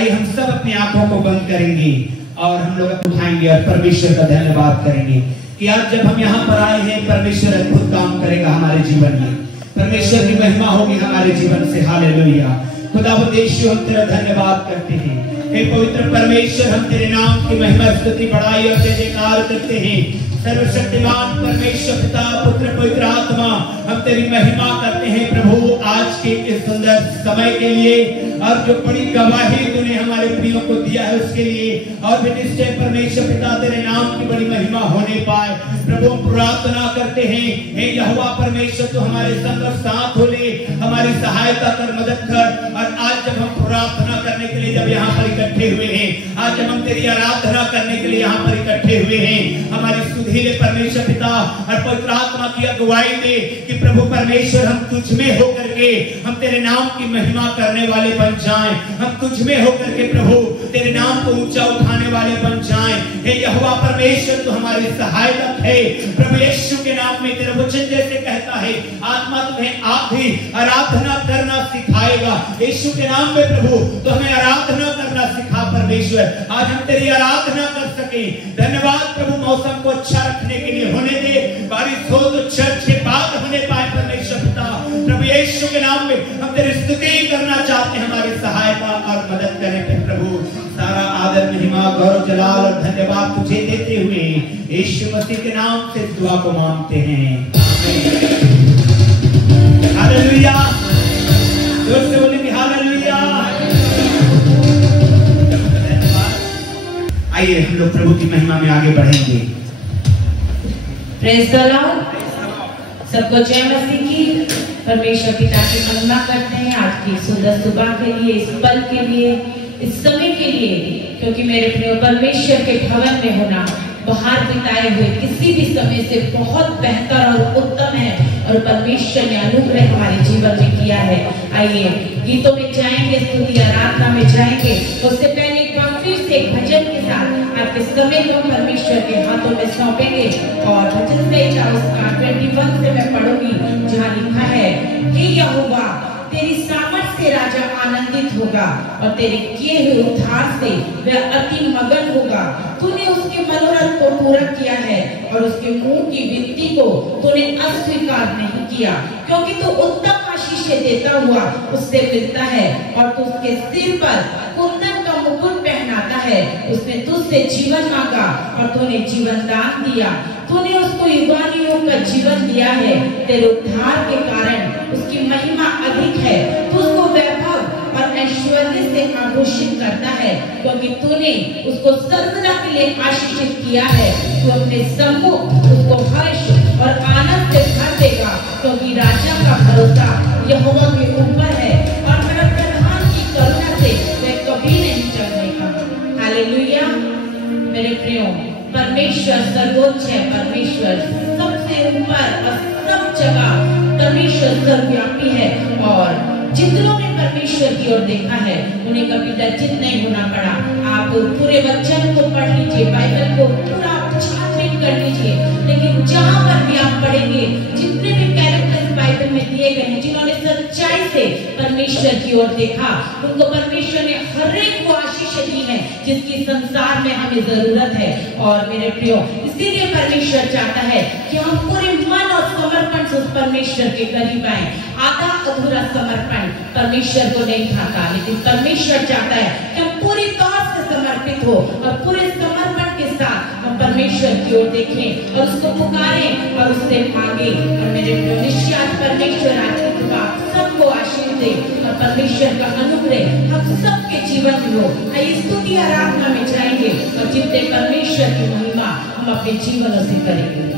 आइए हम सब अपनी आंखों को बंद करेंगे और हम लोग उठाएंगे और परमेश्वर का धन्यवाद करेंगे कि आज जब हम यहाँ पर आए हैं, परमेश्वर अद्भुत काम करेगा हमारे जीवन में। परमेश्वर की महिमा होगी हमारे जीवन से। हालेलुया। खुदावंद यीशु, हम तेरा धन्यवाद करते हैं। हे पवित्र परमेश्वर, हम तेरे नाम की महिमा, स्तुति, बड़ाई और जय जयकार करते हैं। सर्वशक्तिमान परमेश्वर पिता, पुत्र, पवित्र आत्मा, हम तेरी महिमा करते हैं प्रभु आज के इस सुंदर समय के लिए, और जो बड़ी गवाही तूने हमारे प्रियों को दिया है उसके लिए। और भी निश्चय परमेश्वर पिता तेरे नाम की बड़ी महिमा होने पाए। प्रभु हम प्रार्थना करते हैं, हे यहोवा परमेश्वर, तू हमारे संग और साथ हो ले, हमारी सहायता कर, मदद कर। और आज जब हम प्रार्थना करने के लिए जब यहाँ पर इकट्ठे हुए हैं, आज जब हम तेरी आराधना करने के लिए यहाँ पर इकट्ठे हुए हैं, हमारी सुधीले परमेश्वर पिता और पवित्र आत्मा की अगुवाई दे कि प्रभु परमेश्वर हम तुझ में होकर के हम तेरे नाम की महिमा करने वाले बन जाएं। हम तुझ में होकर के प्रभु तेरे नाम को ऊंचा उठाने वाले बन जाएं। हे यहोवा परमेश्वर, तू हमारी सहायक है। प्रभु यीशु के नाम में तेरा वचन जैसे कहता है, आत्मा तुम्हें आप ही आराधना करना सिखाएगा। यीशु के नाम में प्रभु तो हमें आराधना करना सिखा परमेश्वर, आज हम तेरी आराधना कर सके। धन्यवाद प्रभु, मौसम को अच्छा रखने के लिए होने दे, बारिश हो तो चर्च के बाद होने पाए परमेश्वर पिता। प्रभु यीशु के नाम में हम तेरी स्तुति करना चाहते हैं, हमारी सहायता और मदद करें। फिर प्रभु सारा आदर, महिमा, गौरव, जलाल और धन्यवाद तुझे देते हुए यीशु मसीह के नाम से दुआ को मांगते हैं। हालेलुया। जोर से बोलेंगे हालेलुया। आइए हम लोग प्रभु की महिमा में आगे बढ़ेंगे। Praise the Lord. सबको जय मसीह की। परमेश्वर पिता की महिमा करते हैं आज की सुंदर सुबह के लिए, इस पल के लिए, इस समय के लिए, क्योंकि मेरे प्रिय परमेश्वर के भवन में होना बाहर बिताए हुए किसी भी समय से बहुत बेहतर और उत्तम है, और परमेश्वर ने अनुग्रह हमारे जीवन में किया है। आइए गीतों में जाएंगे, स्तुति आराधना में जाएंगे। उससे पहले एक बार फिर से एक भजन के साथ आपके समय को परमेश्वर के हाथों में सौंपेंगे। और भजन से 21 से मैं पढ़ूंगी, जहाँ लिखा है, हे यहोवा तेरी सामर्थ से राजा आनंदित होगा, और तेरे किए हुए उद्धार से वह अति मगन होगा। तूने उसके मनोरथ को पूरा किया है, और उसके मुंह की विनती को तूने अस्वीकार नहीं किया, क्योंकि तू उत्तम आशीष देता हुआ उससे मिलता है, और तू उसके सिर पर कुंदन का मुकुट पहनाता है। उसने तुझसे जीवन मांगा और तूने जीवन दान दिया। तूने उसको युगानुयुग का जीवन दिया है। तेरे उद्धार के कारण उसकी महिमा अधिक है। तू उसको वैभव और ऐश्वर्य से आभूषित करता है, क्योंकि तूने उसको सदा के लिए आशीषित किया है। तू अपने सम्मुख उसको हर्ष और आनंद से भर देगा, क्योंकि राजा का भरोसा यहोवा के ऊपर है, और प्रधान की करुणा से वह कभी नहीं चढ़ेगा। हालेलुया। मेरे प्रियो, परमेश्वर सर्वोच्च है। परमेश्वर सबसे ऊपर और सब जगह परमेश्वर सर्वव्यापी है, और जितनों ने परमेश्वर की ओर देखा है उन्हें कभी लज्जित नहीं होना पड़ा। आप पूरे वचन को पढ़ लीजिए, बाइबल को पूरा छानबीन कर लीजिए, लेकिन जहाँ पर भी आप पढ़ेंगे, जितने भी कैरेक्टर्स बाइबल में दिए गए हैं, जिन्होंने सच्चाई से परमेश्वर की ओर देखा, उनको परमेश्वर ने हर एक वो आशीष दी है जिसकी संसार में हमें जरूरत है। और मेरे प्रियो, इसीलिए परमेश्वर चाहता है कि हम पूरे मन और समर्पण से उस परमेश्वर के करीब आए। आधा अधूरा समर्पण परमेश्वर को नहीं खाता, लेकिन परमेश्वर चाहता है कि हम पूरी तौर से समर्पित हो, और पूरे समर्पण के साथ हम परमेश्वर की ओर देखें और उसको पुकारें और उससे मांगे। और मेरे प्रियो, निश्चय परमेश्वर आज की सुबह सबको आशीष दे, और परमेश्वर का अनुग्रह हम सबके जीवन में हो। आइए स्तुति आराधना में जाएंगे, और जितने परमेश्वर की महिमा हम अपने जीवनों से करेंगे।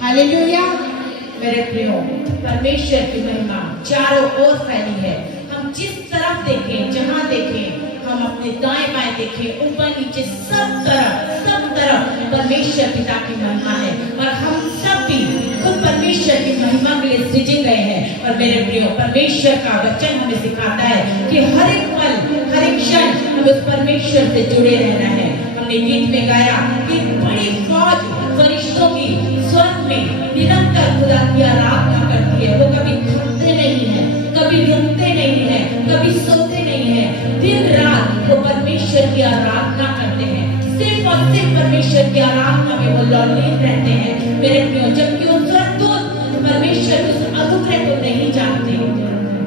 हालेलुया। मेरे प्रियो, परमेश्वर की महिमा चारों ओर फैली है। हम जिस तरफ देखें, जहाँ देखें, हम अपने दाएं बाएं देखें, ऊपर नीचे सब तरफ परमेश्वर पिता की महिमा है। और हम सब भी खुद परमेश्वर की महिमा के लिए सृजे गए हैं। और मेरे प्रियो, परमेश्वर का वचन हमें सिखाता है कि हर एक पल, हर एक क्षण हमें उस परमेश्वर से जुड़े रहना है। हमने गीत में गाया कि बड़ी फौज फरिश्तों की स्वर्ग में निरंतर खुदा की आराधना करती है। वो कभी थकते नहीं है, कभी रुकते नहीं है, कभी सोते नहीं है। दिन रात वो परमेश्वर की आराधना करते हैं। सिर्फ और सिर्फ परमेश्वर की आराधना में वो लौलीन रहते हैं। मेरे प्रियो, जबकि वो स्वर्गदूत परमेश्वर के उस अनुग्रह को नहीं जानते,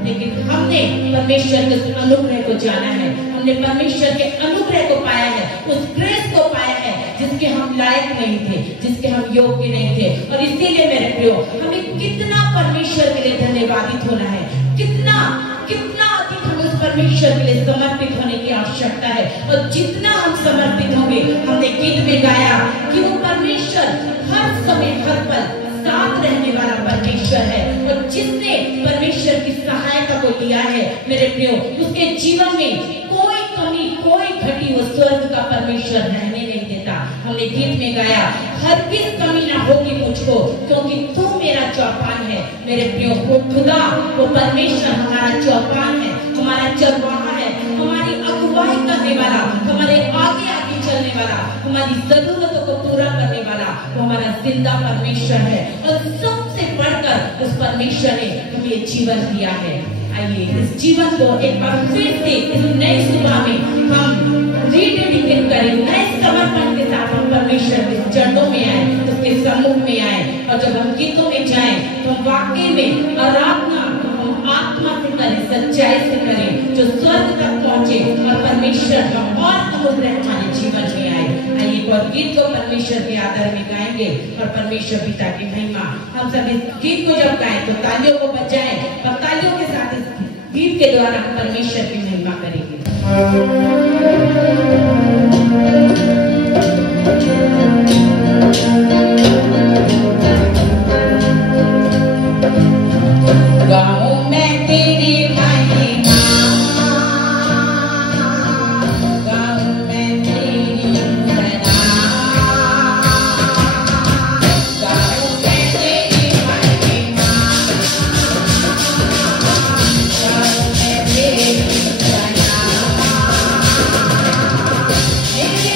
लेकिन हमने परमेश्वर के उस अनुग्रह को जाना है। हमने परमेश्वर के अनुग्रह को पाया है, उस ग्रेस को पाया है जिसके हम लायक नहीं थे, जिसके हम योग्य नहीं थे। और इसीलिए मेरे प्रियो, हमें कितना परमेश्वर के लिए धन्यवादित होना है, कितना अधिक हमें उस परमेश्वर के लिए समर्पित होने की आवश्यकता है। और जितना हम समर्पित होंगे, हमने गीत में गाया कि वो परमेश्वर हर समय हर पल साथ रहने वाला परमेश्वर है। और जिसने परमेश्वर की सहायता को लिया है, मेरे प्रियो, उसके जीवन में कोई कमी, कोई घटी वो स्वर्ग का परमेश्वर रहने नहीं देता। हमने गीत में गाया, हरगिज़ कमी ना होगी मुझको, क्योंकि तू मेरा चौपान है। मेरे प्रियो, वो खुदा, वो परमेश्वर हमारा चौपान है, हमारा चरवाहा है, हमारी अगुवाई करने वाला, हमारे आगे आगे चलने वाला, हमारी जरूरतों को पूरा करने वाला, वो हमारा जिंदा परमेश्वर है। और सबसे बढ़कर उस परमेश्वर ने हमें जीवन दिया है। आइए इस जीवन को एक बार फिर से इस नई सुबह में हम रीडेडिकेट करें। नए समर्पण के साथ हम परमेश्वर के चरणों में आए, उसके सम्मुख में आए। और जब हम गीतों में जाएं तो हम वाकई में आराधना हम आत्मा से करें, सच्चाई से करें, जो स्वर्ग तक पहुंचे और परमेश्वर का और अनुग्रह हमारे जीवन में आए। आइए और गीत को परमेश्वर के आदर में गाएंगे और परमेश्वर पिता की महिमा। हम सब इस गीत को जब गाएं तो तालियों को बजाएं और तालियों के साथ इस गीत के द्वारा हम परमेश्वर की महिमा करेंगे। गाँव में तेरी महिमा, गाँव में तेरी सना, गाँव में तेरी महिमा, गाँव में तेरी सना। मेरे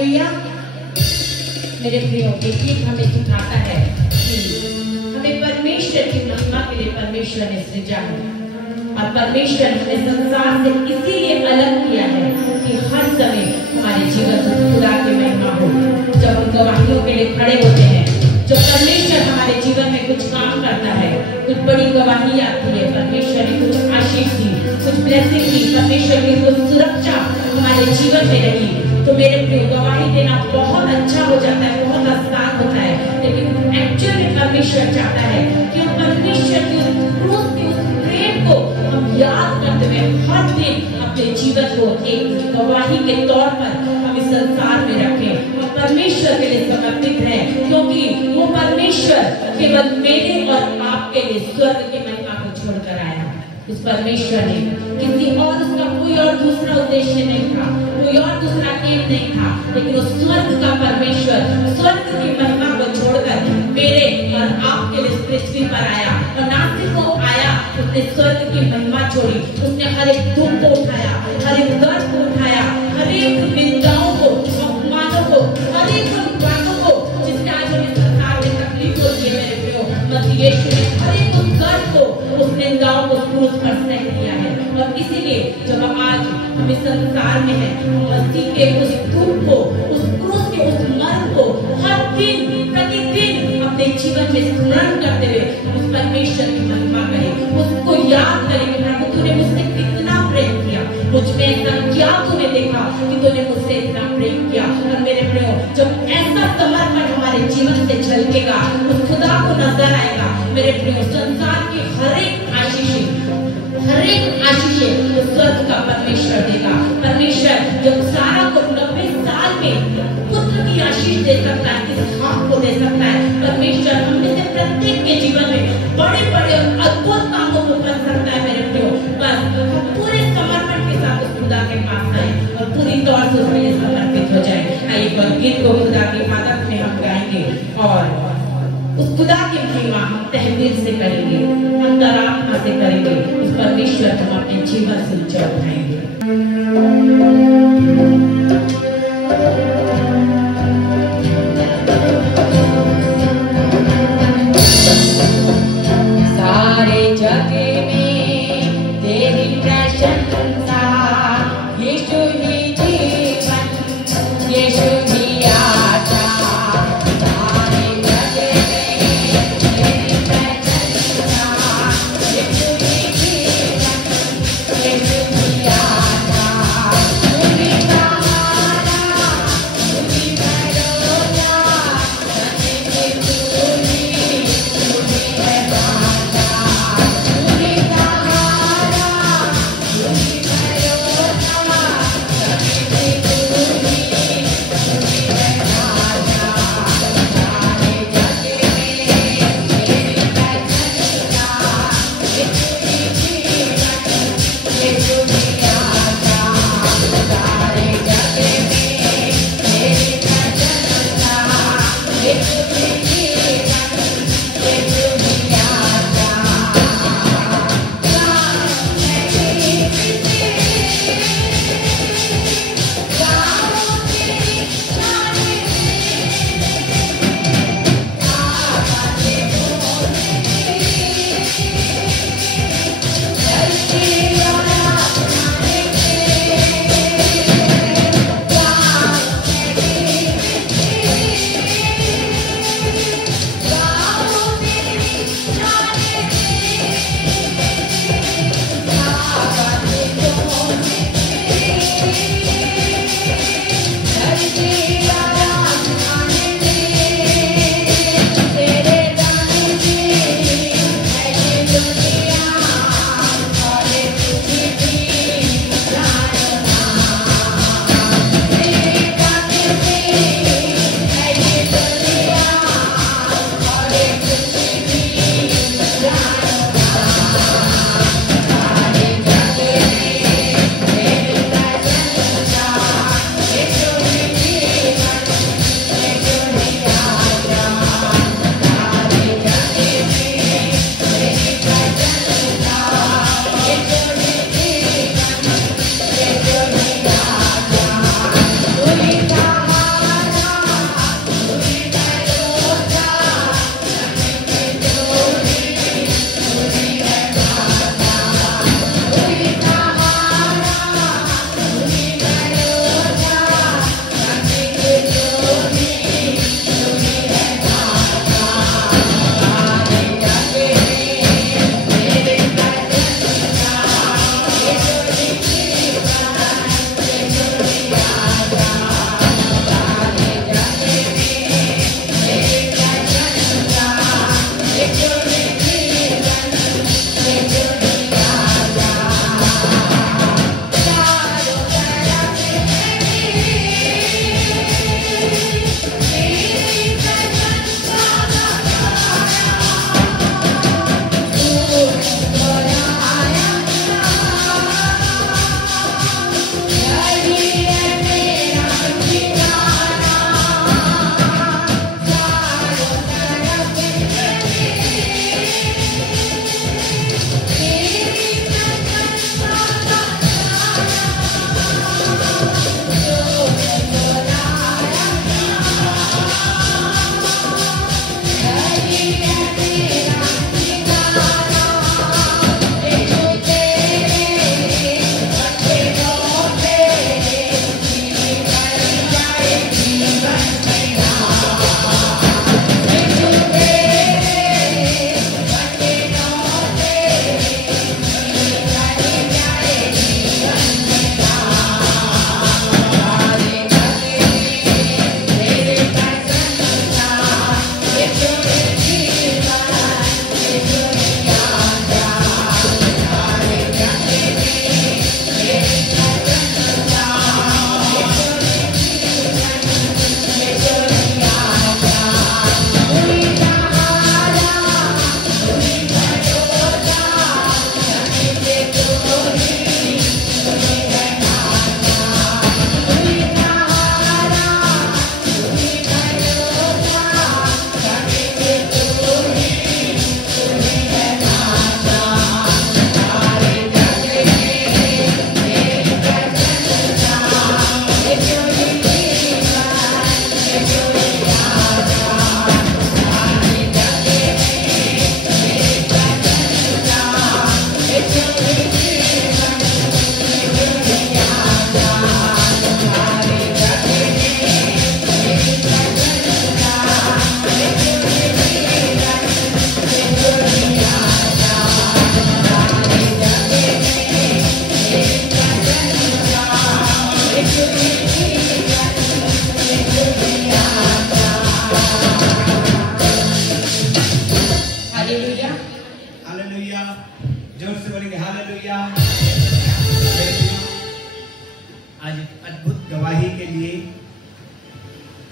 हालेलुया। मेरे प्रियो, ये गीत हमें सिखाता है कि हमें परमेश्वर की महिमा के लिए परमेश्वर ने सृजा है और परमेश्वर ने संसार से इसीलिए अलग किया है कि हर समय हमारे जीवन में खुदा की महिमा हो। जब हम गवाहियों के लिए खड़े होते हैं, जब परमेश्वर हमारे जीवन में कुछ काम करता है, कुछ बड़ी गवाही आती है, परमेश्वर ने कुछ आशीष दी, कुछ ब्लेसिंग दी, परमेश्वर की कुछ सुरक्षा हमारे जीवन में रही, तो मेरे प्रिय गवाही देना बहुत अच्छा हो जाता है, बहुत आसान होता है। लेकिन एक्चुअल में परमेश्वर चाहता है कि हम परमेश्वर की उस क्रूस की उस प्रेम को हम याद करते हुए हर दिन अपने जीवन को एक गवाही के तौर पर हम इस संसार में रखें और परमेश्वर के लिए समर्पित है, क्योंकि वो परमेश्वर केवल मेरे और आपके लिए स्वर्ग की महिमा को छोड़कर आया। उस परमेश्वर ने किसी और उसका कोई और दूसरा उद्देश्य नहीं था, कोई और दूसरा एम नहीं था, लेकिन उस स्वर्ग का परमेश्वर स्वर्ग की महिमा को छोड़कर मेरे और आपके लिए पृथ्वी पर आया। और ना सिर्फ वो आया, उसने स्वर्ग की महिमा छोड़ी, उसने हर एक दुख को उठाया, हर एक दर्द को उठाया, हर एक निंदाओं को, अपमानों को, हर एक बातों को जिससे आज हमें संसार में तकलीफ होती है। मेरे प्रियो, मसीह यीशु ने हर एक उस दर्द को, उस निंदाओं को क्रूस पर सह दिया है। और इसीलिए जब आज हम इस संसार में हैं, मसीह के उस दुख को, उस क्रूस के उस मर्म को हर दिन प्रतिदिन अपने जीवन में स्मरण करते हुए हम उस परमेश्वर की महिमा करें, उसको याद करें कि प्रभु तूने मुझसे कितना प्रेम किया, मुझ में ऐसा क्या तूने देखा कि तूने मुझसे इतना प्रेम किया। और मेरे प्रियो, जब ऐसा समर्पण हमारे जीवन से झलकेगा, उस खुदा को नजर आएगा, मेरे प्रियो, संसार की हर एक आशीष तो स्वर्ग का परमेश्वर देगा। परमेश्वर जब सारा को 90 साल में पुत्र की आशीष दे सकता है, इसहाक को दे सकता है, परमेश्वर हम में से प्रत्येक के जीवन में बड़े बड़े और अद्भुत कामों को कर सकता है। मेरे प्रियो, बस हम पूरे समर्पण के साथ उस खुदा के पास आए और पूरी तौर से उसके लिए समर्पित हो जाए। आइए इस गीत को खुदा की आदत में हम गाएंगे और उस खुदा की महिमा हम तहवीर से करेंगे, अंतरात्मा से करेंगे, उस परमेश्वर को हम अपने जीवन से ऊंचा उठाएंगे। सारे जग में तेरी प्रशंसा, यीशु ही जीवन, यीशु ही आशा। Thank you.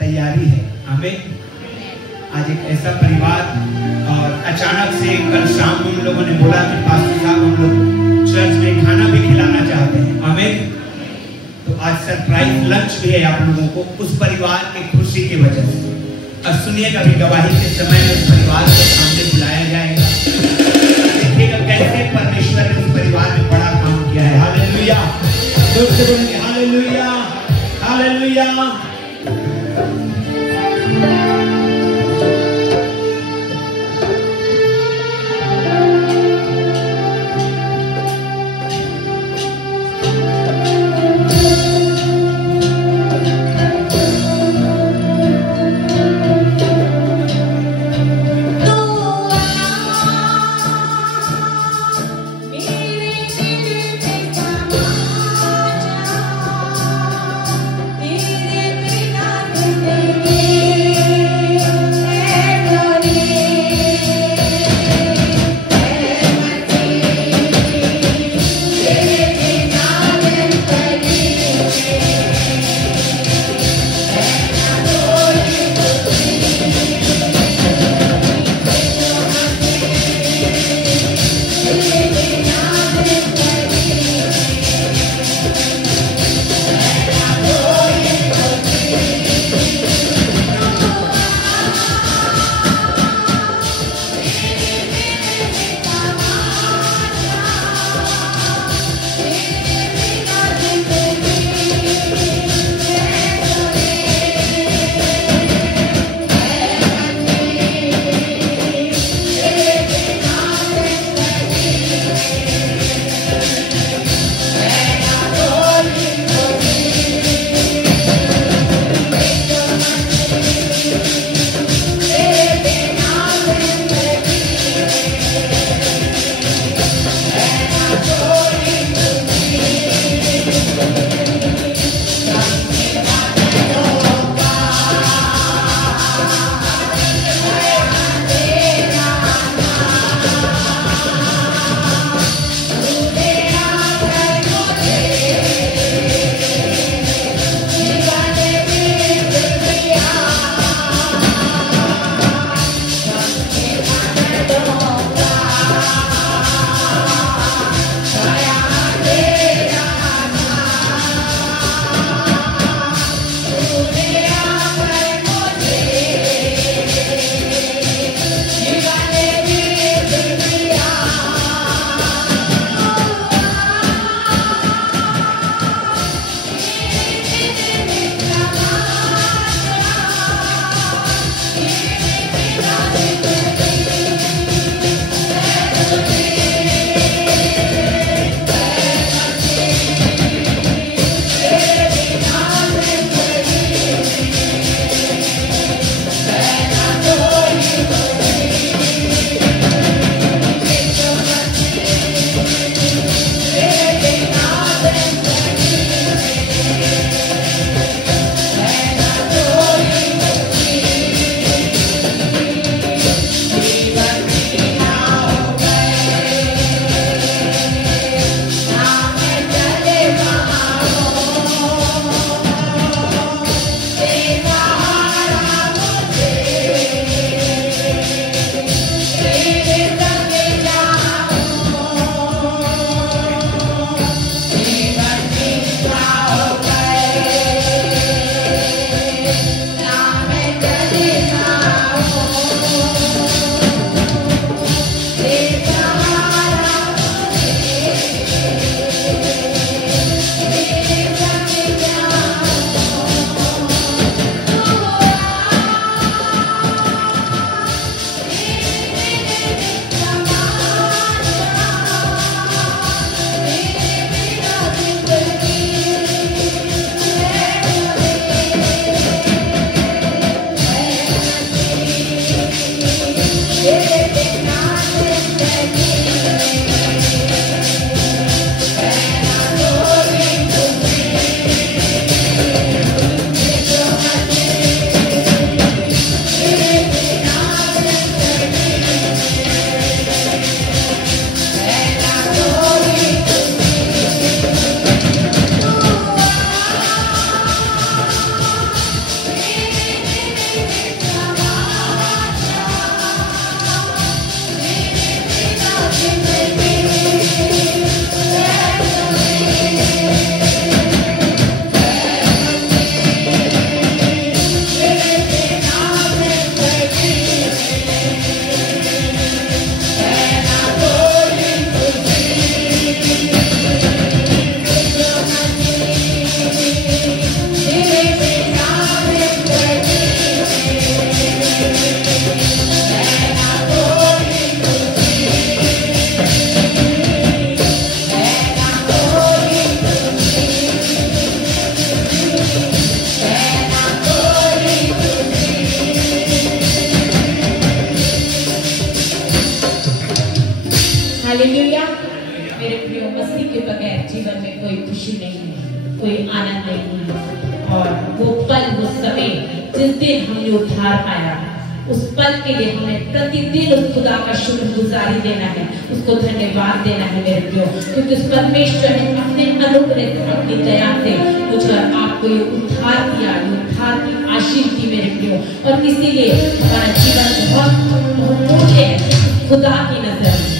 तैयारी है। हमें आज एक ऐसा परिवार, और अचानक से कल शाम उन लोगों ने बोला कि पास्टर साहब हम लोग चर्च में खाना भी खिलाना चाहते हैं। हमें तो आज सरप्राइज लंच भी है आप लोगों को, उस परिवार की खुशी की वजह से। अब सुनिएगा भी गवाही के समय में उस परिवार के सामने बुलाया जाएगा, देखिएगा कैसे परमेश्वर ने उस परिवार में बड़ा काम किया है। हालेलुया, जोर से बोलेंगे हालेलुया, हालेलुया। तो कोई खुशी नहीं है, कोई आनंद नहीं है। और वो पल, वो समय जिस दिन हमने उद्धार पाया, उस पल के लिए हमें प्रतिदिन उस खुदा का शुक्रगुजारी देना है, उसको धन्यवाद देना है मेरे प्रियो, क्योंकि उस परमेश्वर ने अपने अनुग्रह से, अपनी दया से मुझे और आपको ये उद्धार दिया, ये उद्धार की आशीष दी मेरे प्रियो। और इसीलिए हमारा जीवन बहुत मूल्य है खुदा की नजर में,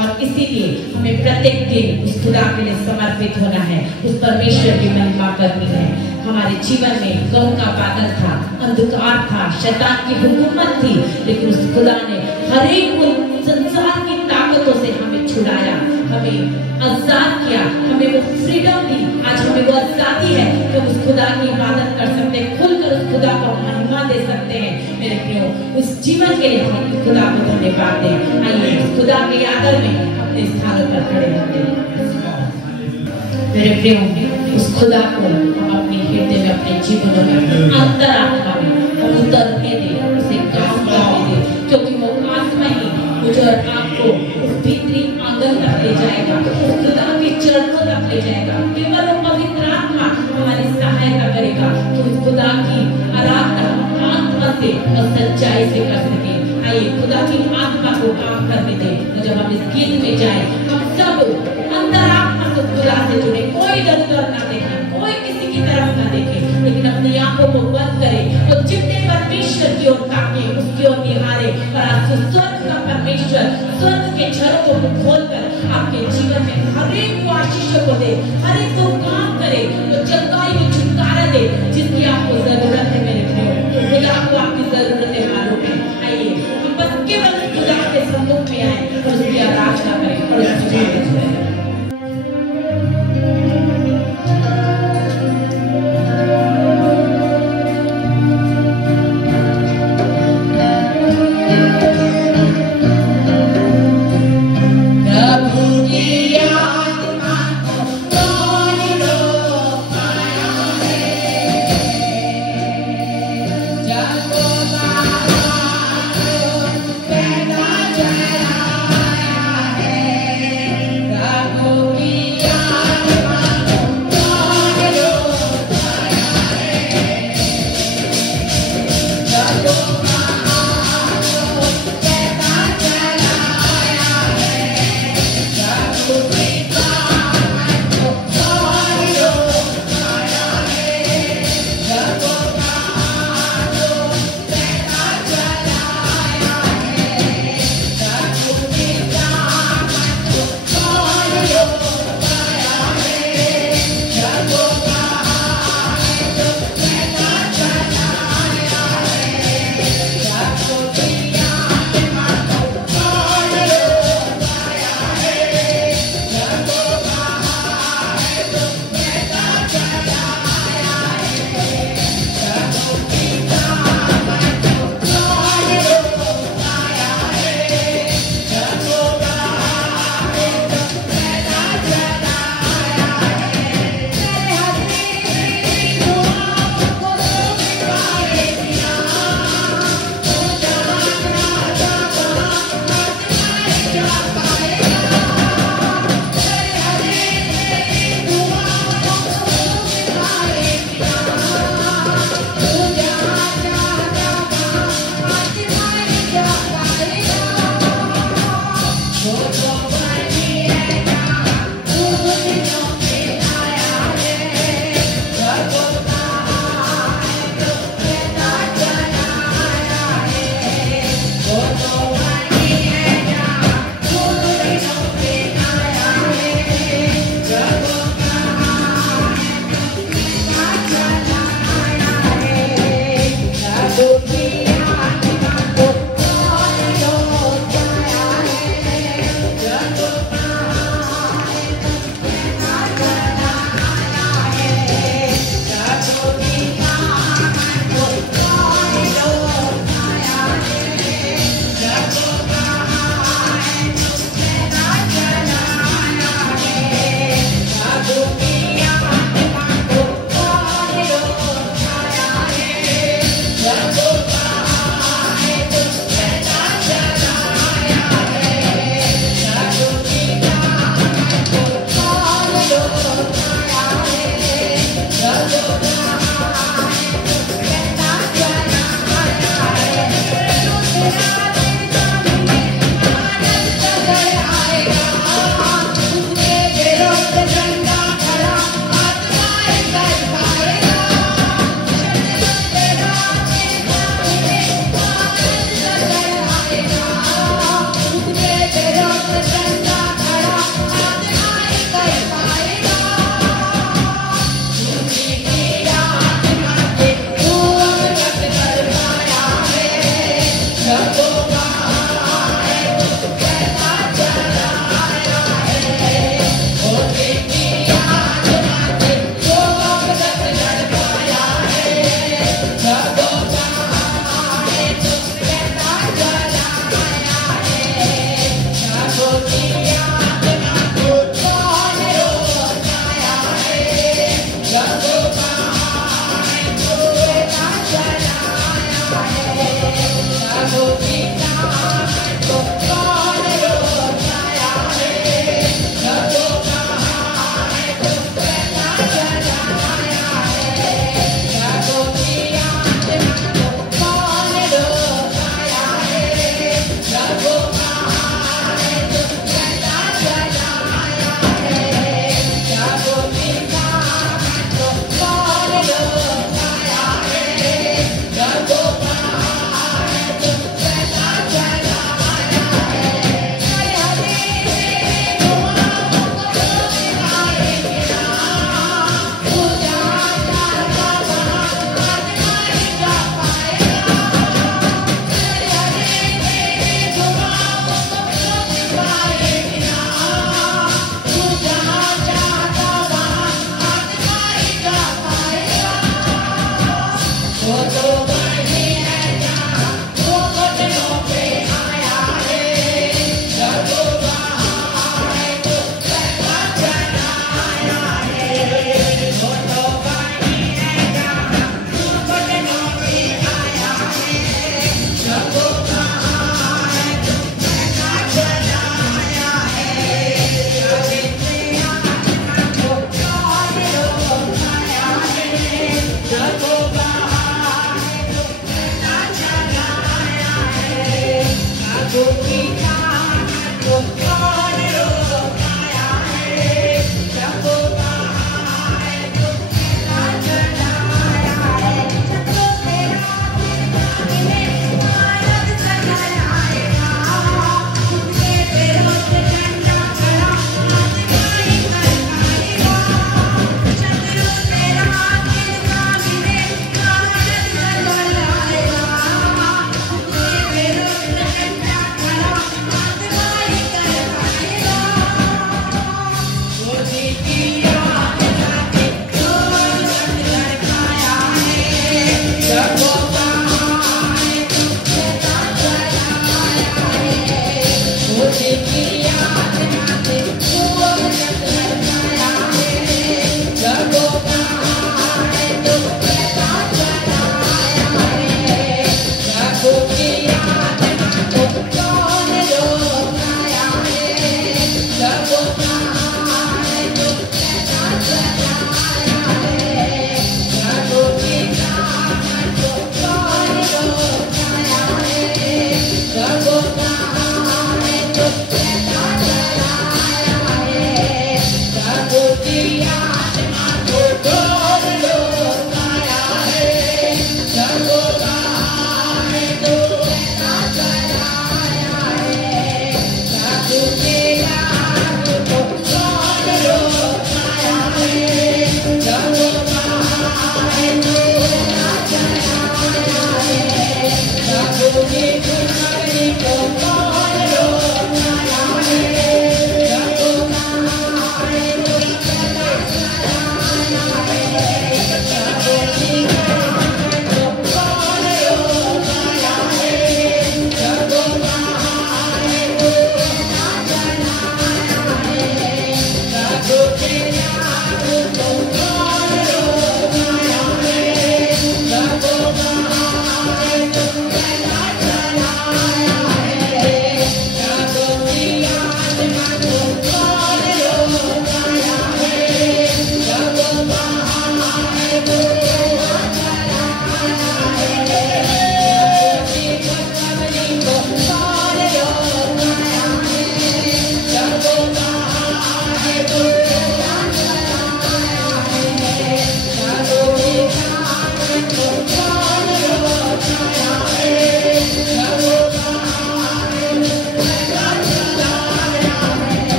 और इसीलिए हमें प्रत्येक दिन उस खुदा के लिए समर्पित होना है, उस परमेश्वर की महिमा करनी है। हमारे जीवन में गम का बादल था, अंधकार था, शैतान की हुकूमत थी, लेकिन उस खुदा ने हर एक संसार की ताकतों से हमें छुड़ाया, हमें आजाद किया, हमें वो फ्रीडम दी। आज हमें वो आजादी है कि हम उस खुदा की इबादत कर सकते हैं, खुलकर उस खुदा को महिमा दे सकते हैं मेरे प्रियो। उस जीवन के लिए हम उस खुदा को धन्यवाद दें। आइए उस खुदा के आदर में अपने स्थानों पर खड़े होते हैं मेरे प्रियो। उस खुदा को हम अपने हृदय में, अपने जीवन में, अंतरात्मा में हम उतरने दें, उसे काम करने दें, क्योंकि वो आत्मा ही मुझे और आपको उस भीतरी आंगन तक ले जाएगा, उस खुदा के चरणों तक ले जाएगा। केवल वो पवित्र आत्मा हमारी सहायता करेगा कि उस खुदा की आराधना आत्मा से और सच्चाई से कर सके। आइए खुदा की आत्मा को काम करने दें। तो जब हम इस गीत में जाए, हम सब अंतरात्मा से खुदा से जुड़े, कोई इधर उधर ना देखे, कोई किसी की तरफ ना देखे, लेकिन अपनी आंखों को बंद करें तो जितने परमेश्वर की ओर ताके, उसकी ओर निहारे, और आज स्वर्ग का परमेश्वर स्वर्ग के झरोखों को खोलकर आपके जीवन में हर एक को आशीषों को दे, हर एक को काम करे, तो जलवायु में छुटकारा दे जिसकी आपको जरूरत है मेरे प्रियो। खुदा को आपकी जरूरतें मालूम है। आइए हम बस केवल खुदा के सम्मुख में आए और उसकी आराधना करें और उसकी इबादत करें।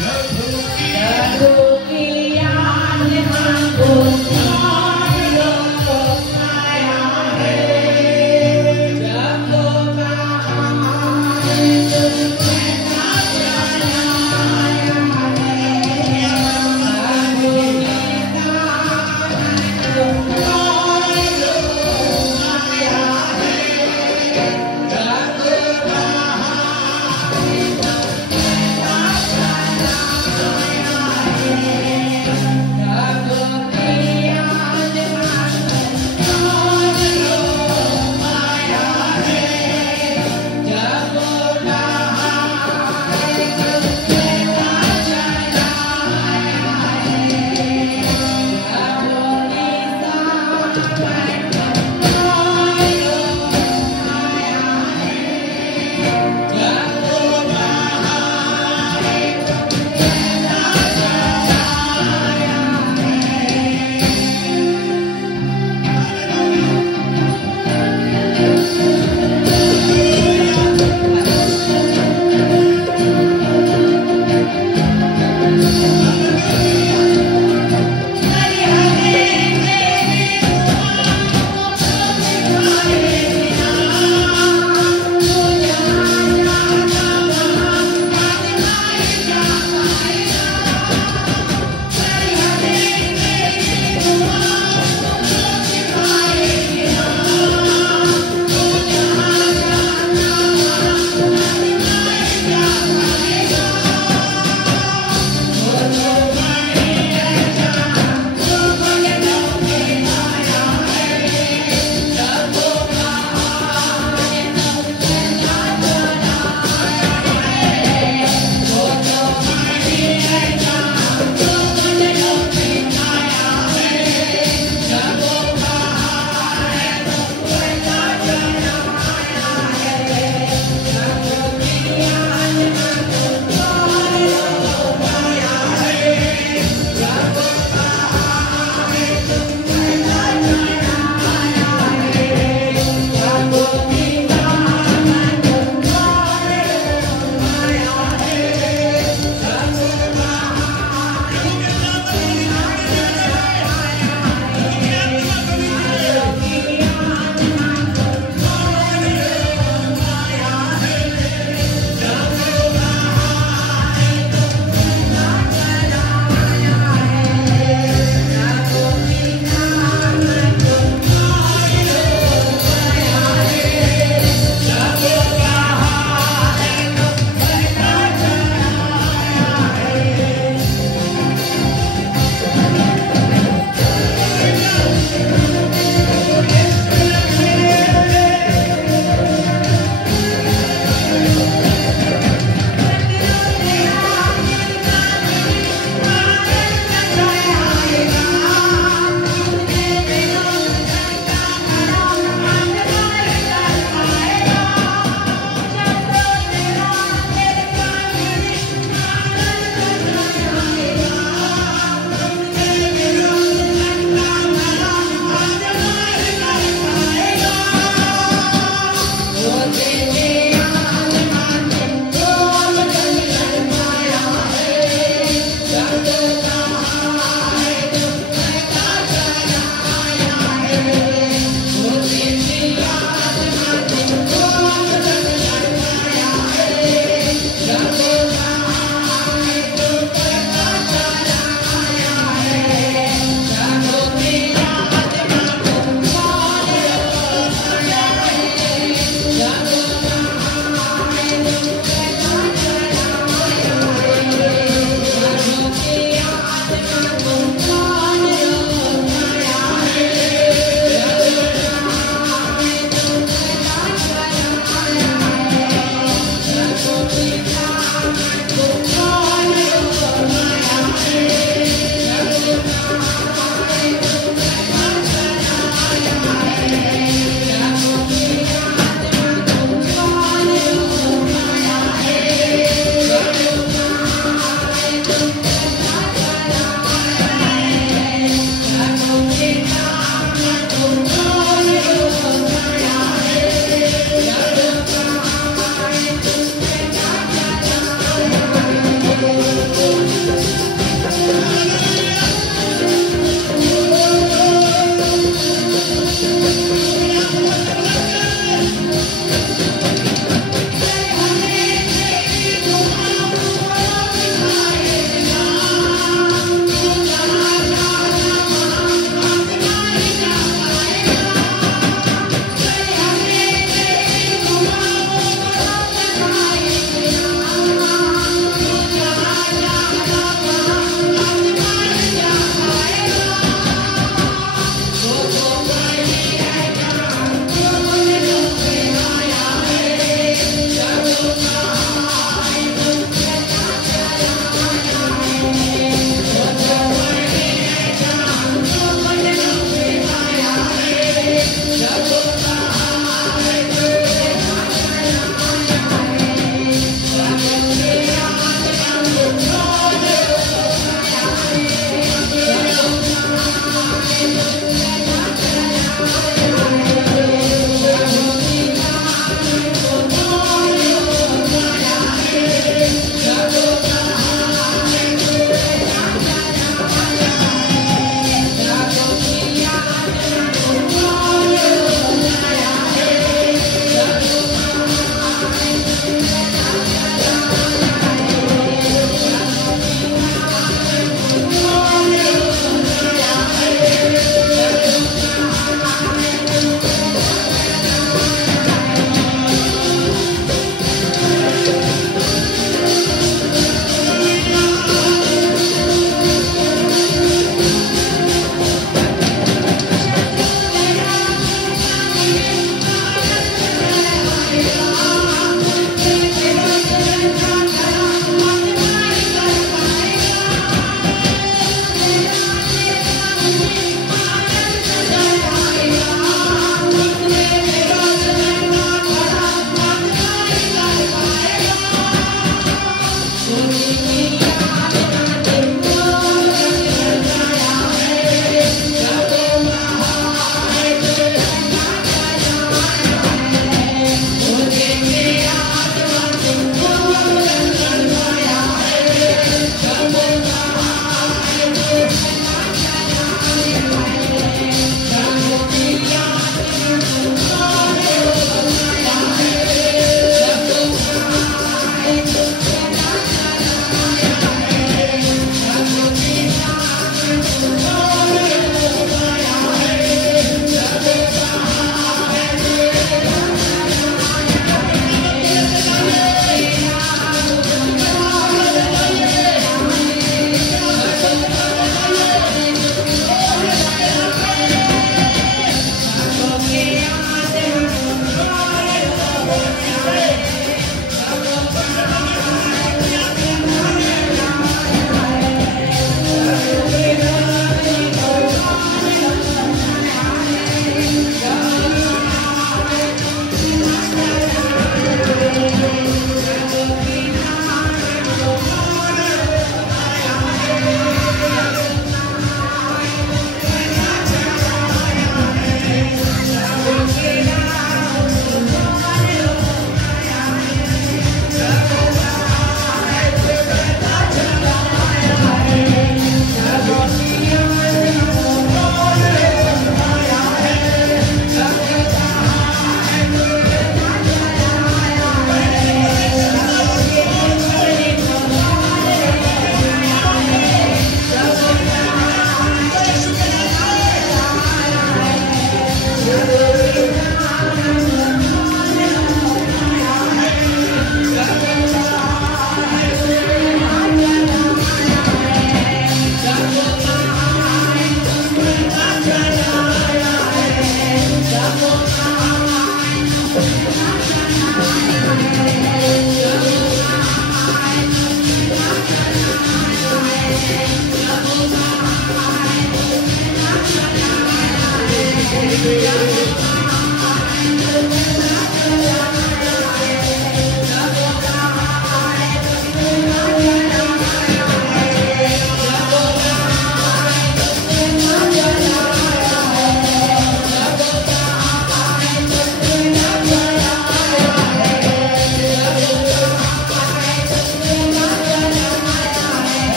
Yeah.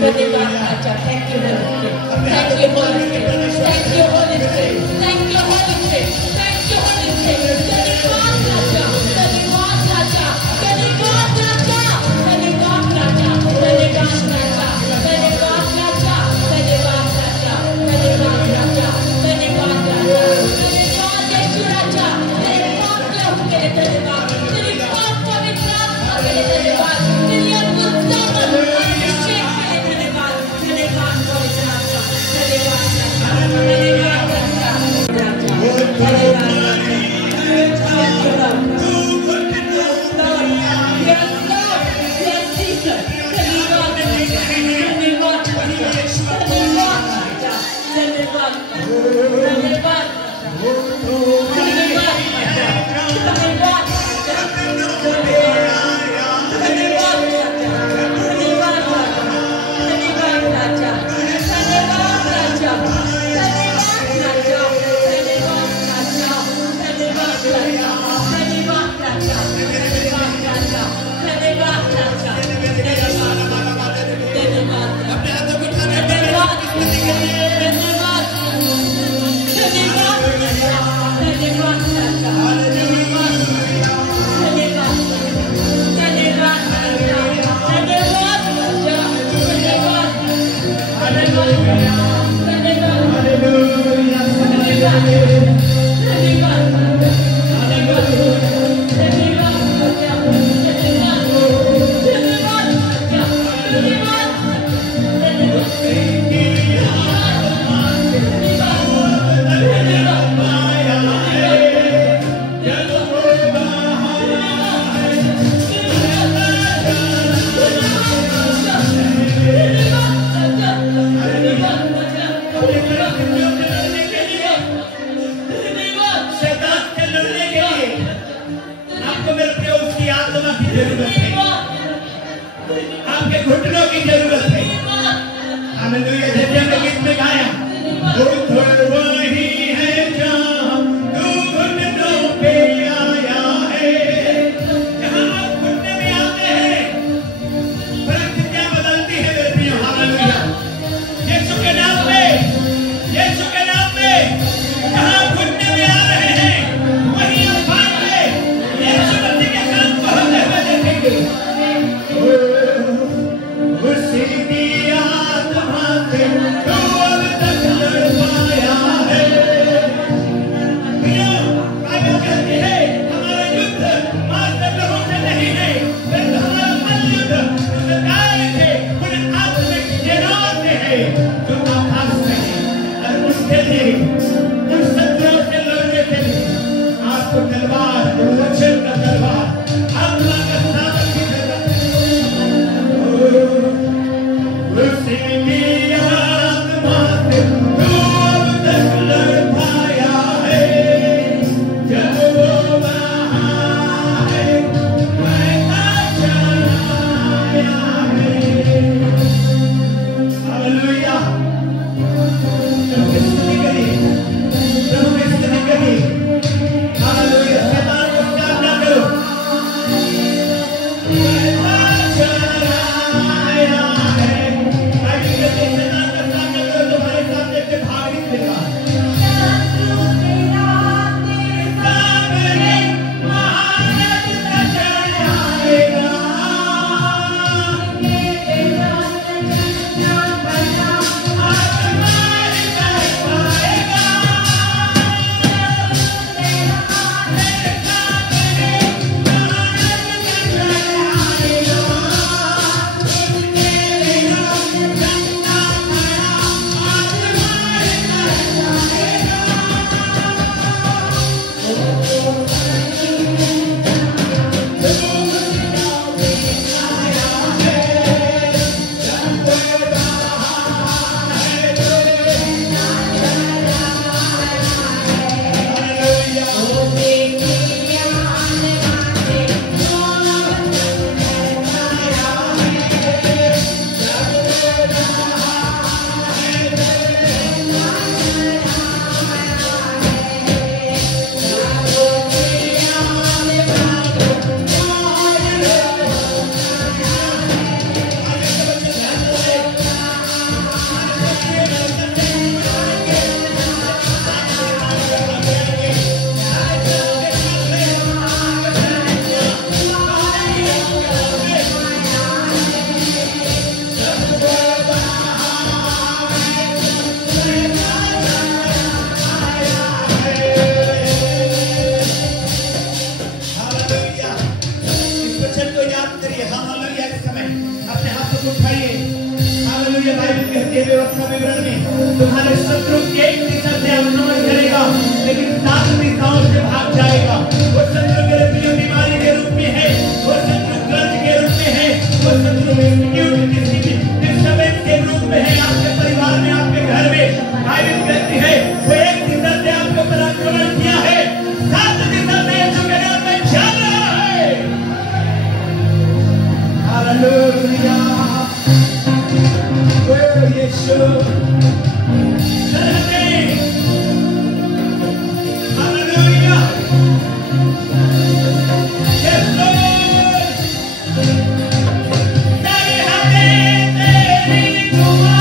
धन्यवाद राजा। Thank you Holy Spirit, thank you Holy Spirit, thank you Holy Spirit, thank you Holy Spirit, thank you Holy Spirit. धन्यवाद राजा, धन्यवाद राजा, धन्यवाद राजा, धन्यवाद राजा, धन्यवाद राजा, धन्यवाद राजा, धन्यवाद राजा, धन्यवाद राजा, धन्यवाद राजा, धन्यवाद यीशु राजा, धन्यवाद प्रभु के लिए धन्यवाद, धन्यवाद पवित्र आत्मा के लिए धन्यवाद, तेरी अद्भुत सामर्थ अभिषेक के लिए धन्यवाद, धन्यवाद पवित्र आत्मा, धन्यवाद राजा, धन्यवाद राजा, धन्यवाद राजा। आपके घुटनों की जरूरत है। हालेलुया। जैसे हमने गीत में गाया, वही है जहाँ तू घुटनों पे आया है। जहाँ आप घुटने में आते हैं, परिस्थितियां बदलती है मेरे प्रिय। हालेलुया। यीशु के नाम में, यीशु के नाम में जहाँ आप घुटने में आ रहे हैं, वहीं आप बात में यीशु मसीह के काम को होते हुए देखेंगे। उसी की आत्मा से अपने हाथों को उठाइए। हालेलुया। बाइबल कहती है व्यवस्था विवरण में तुम्हारे शत्रु एक दिशा से आक्रमण करेगा लेकिन 7 दिशाओं से भाग जाएगा। वो शत्रु मेरे प्रिय बीमारी के रूप में है, वो शत्रु कर्ज के रूप में है, वो शत्रु डिस्टर्बेंस के रूप में है, आपके परिवार में, आपके घर में। बाइबल कहती है वो एक दिशा से आपके ऊपर आक्रमण किया है, 7 दिशा से यीशु के नाम में चल रहा है। हालेलुया। यीशु हालेलुया। Yes Lord. तेरे हाथ तेरी दुआ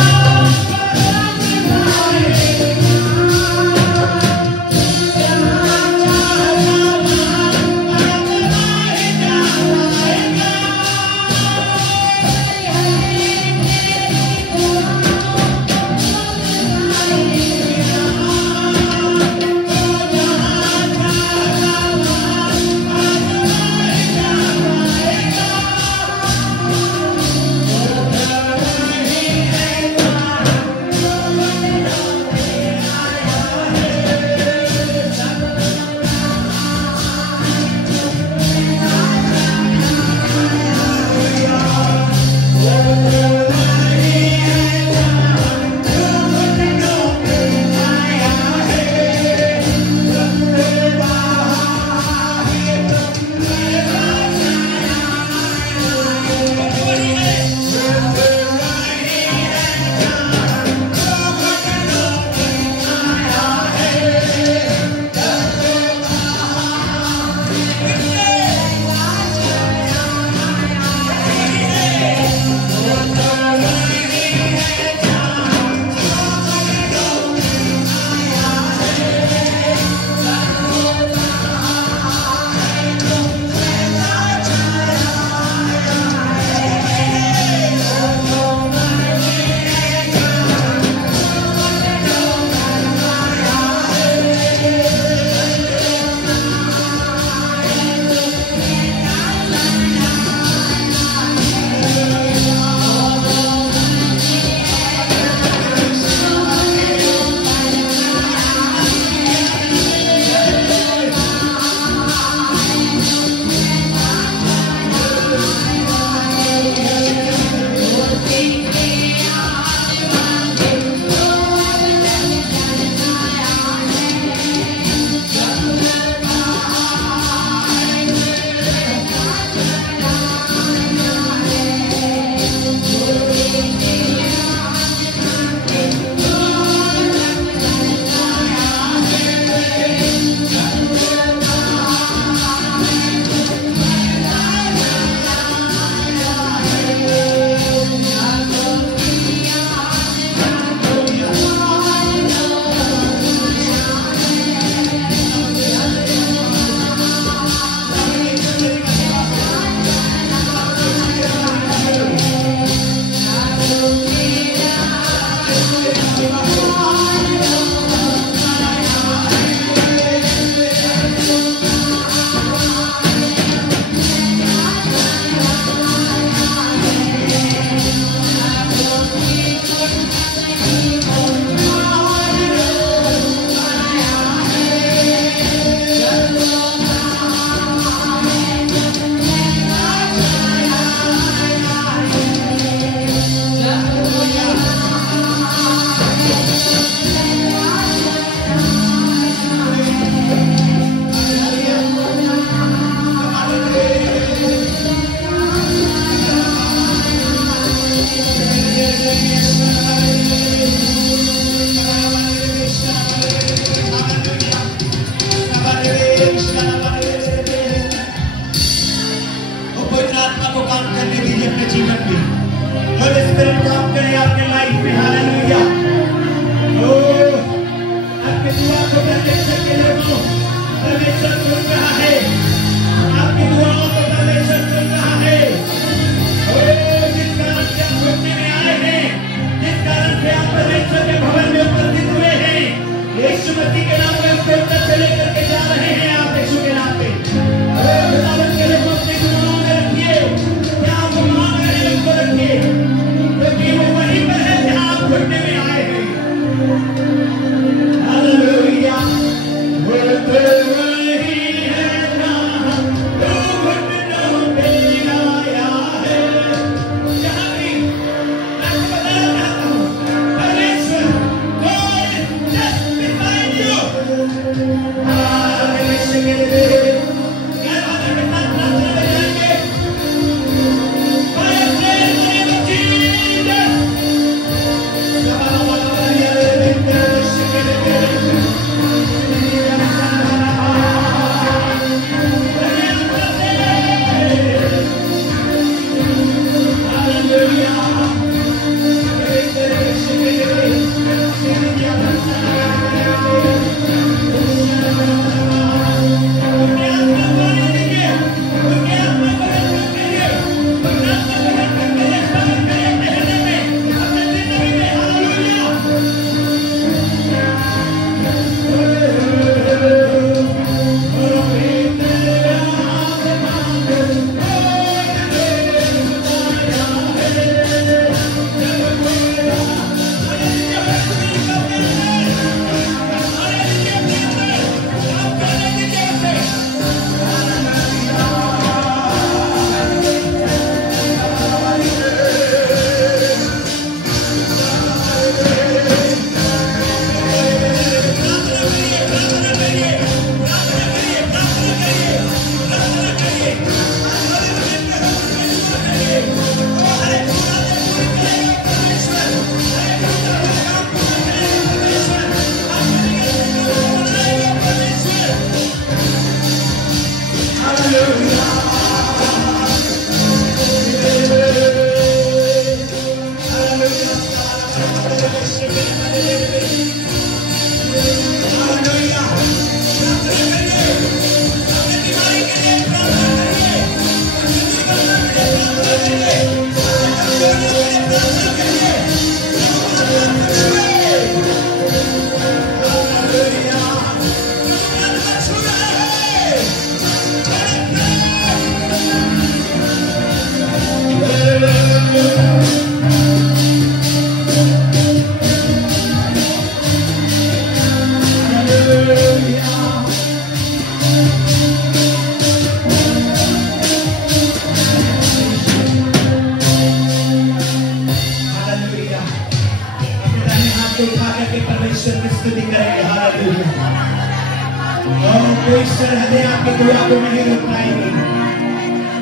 कोई सरहदें आपकी दुआ को नहीं रोक पाएगी।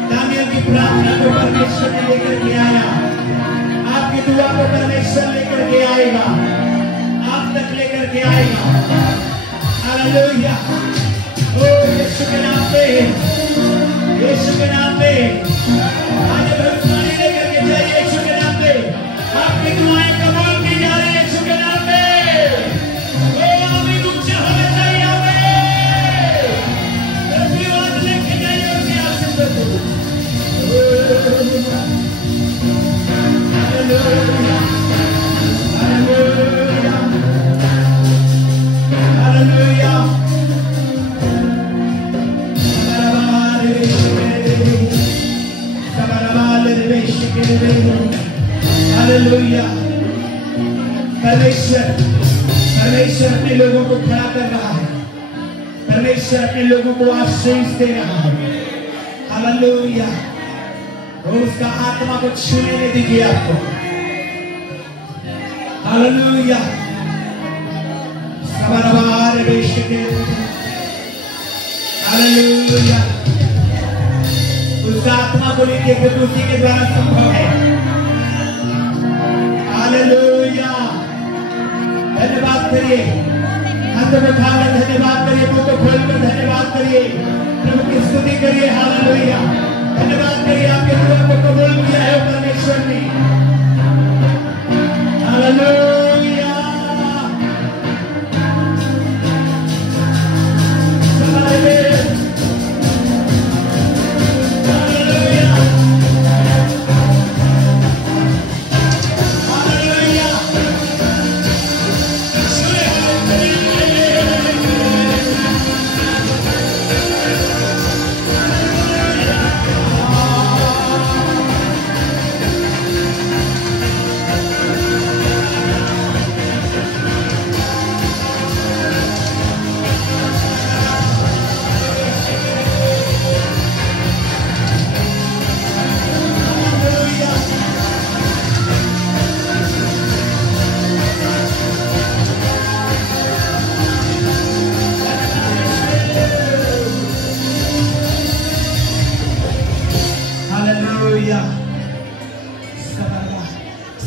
दानियल की प्रार्थना को परमेश्वर ने लेकर के आया, आपकी दुआ को परमेश्वर लेकर के आएगा, आप तक लेकर के आएगा। हालेलुया। ओ यीशु के नाम पे, यीशु के नाम पे आज भविष्यवाणी लेकर के जाइए। यीशु के नाम पे आपकी दुआएं कबूल की जा रही है। यीशु के नाम पे हालेलुया। परमेश्वर अपने लोगों को खड़ा कर रहा है, परमेश्वर अपने लोगों को आशीष दे रहा है। हालेलुया। और उसका आत्मा को छूने नहीं दीजिए आपको। हालेलुया। हालेलुया। उस आत्मा को लेके उसी के द्वारा संभव है। हालेलुया। धन्यवाद करिए, हाथ उठाकर धन्यवाद करिए, मुंह को खोलकर धन्यवाद करिए, प्रभु की स्तुति करिए। हालेलुया। धन्यवाद करिए, आपके दुआ को कबूल किया है परमेश्वर ने। हालेलुया।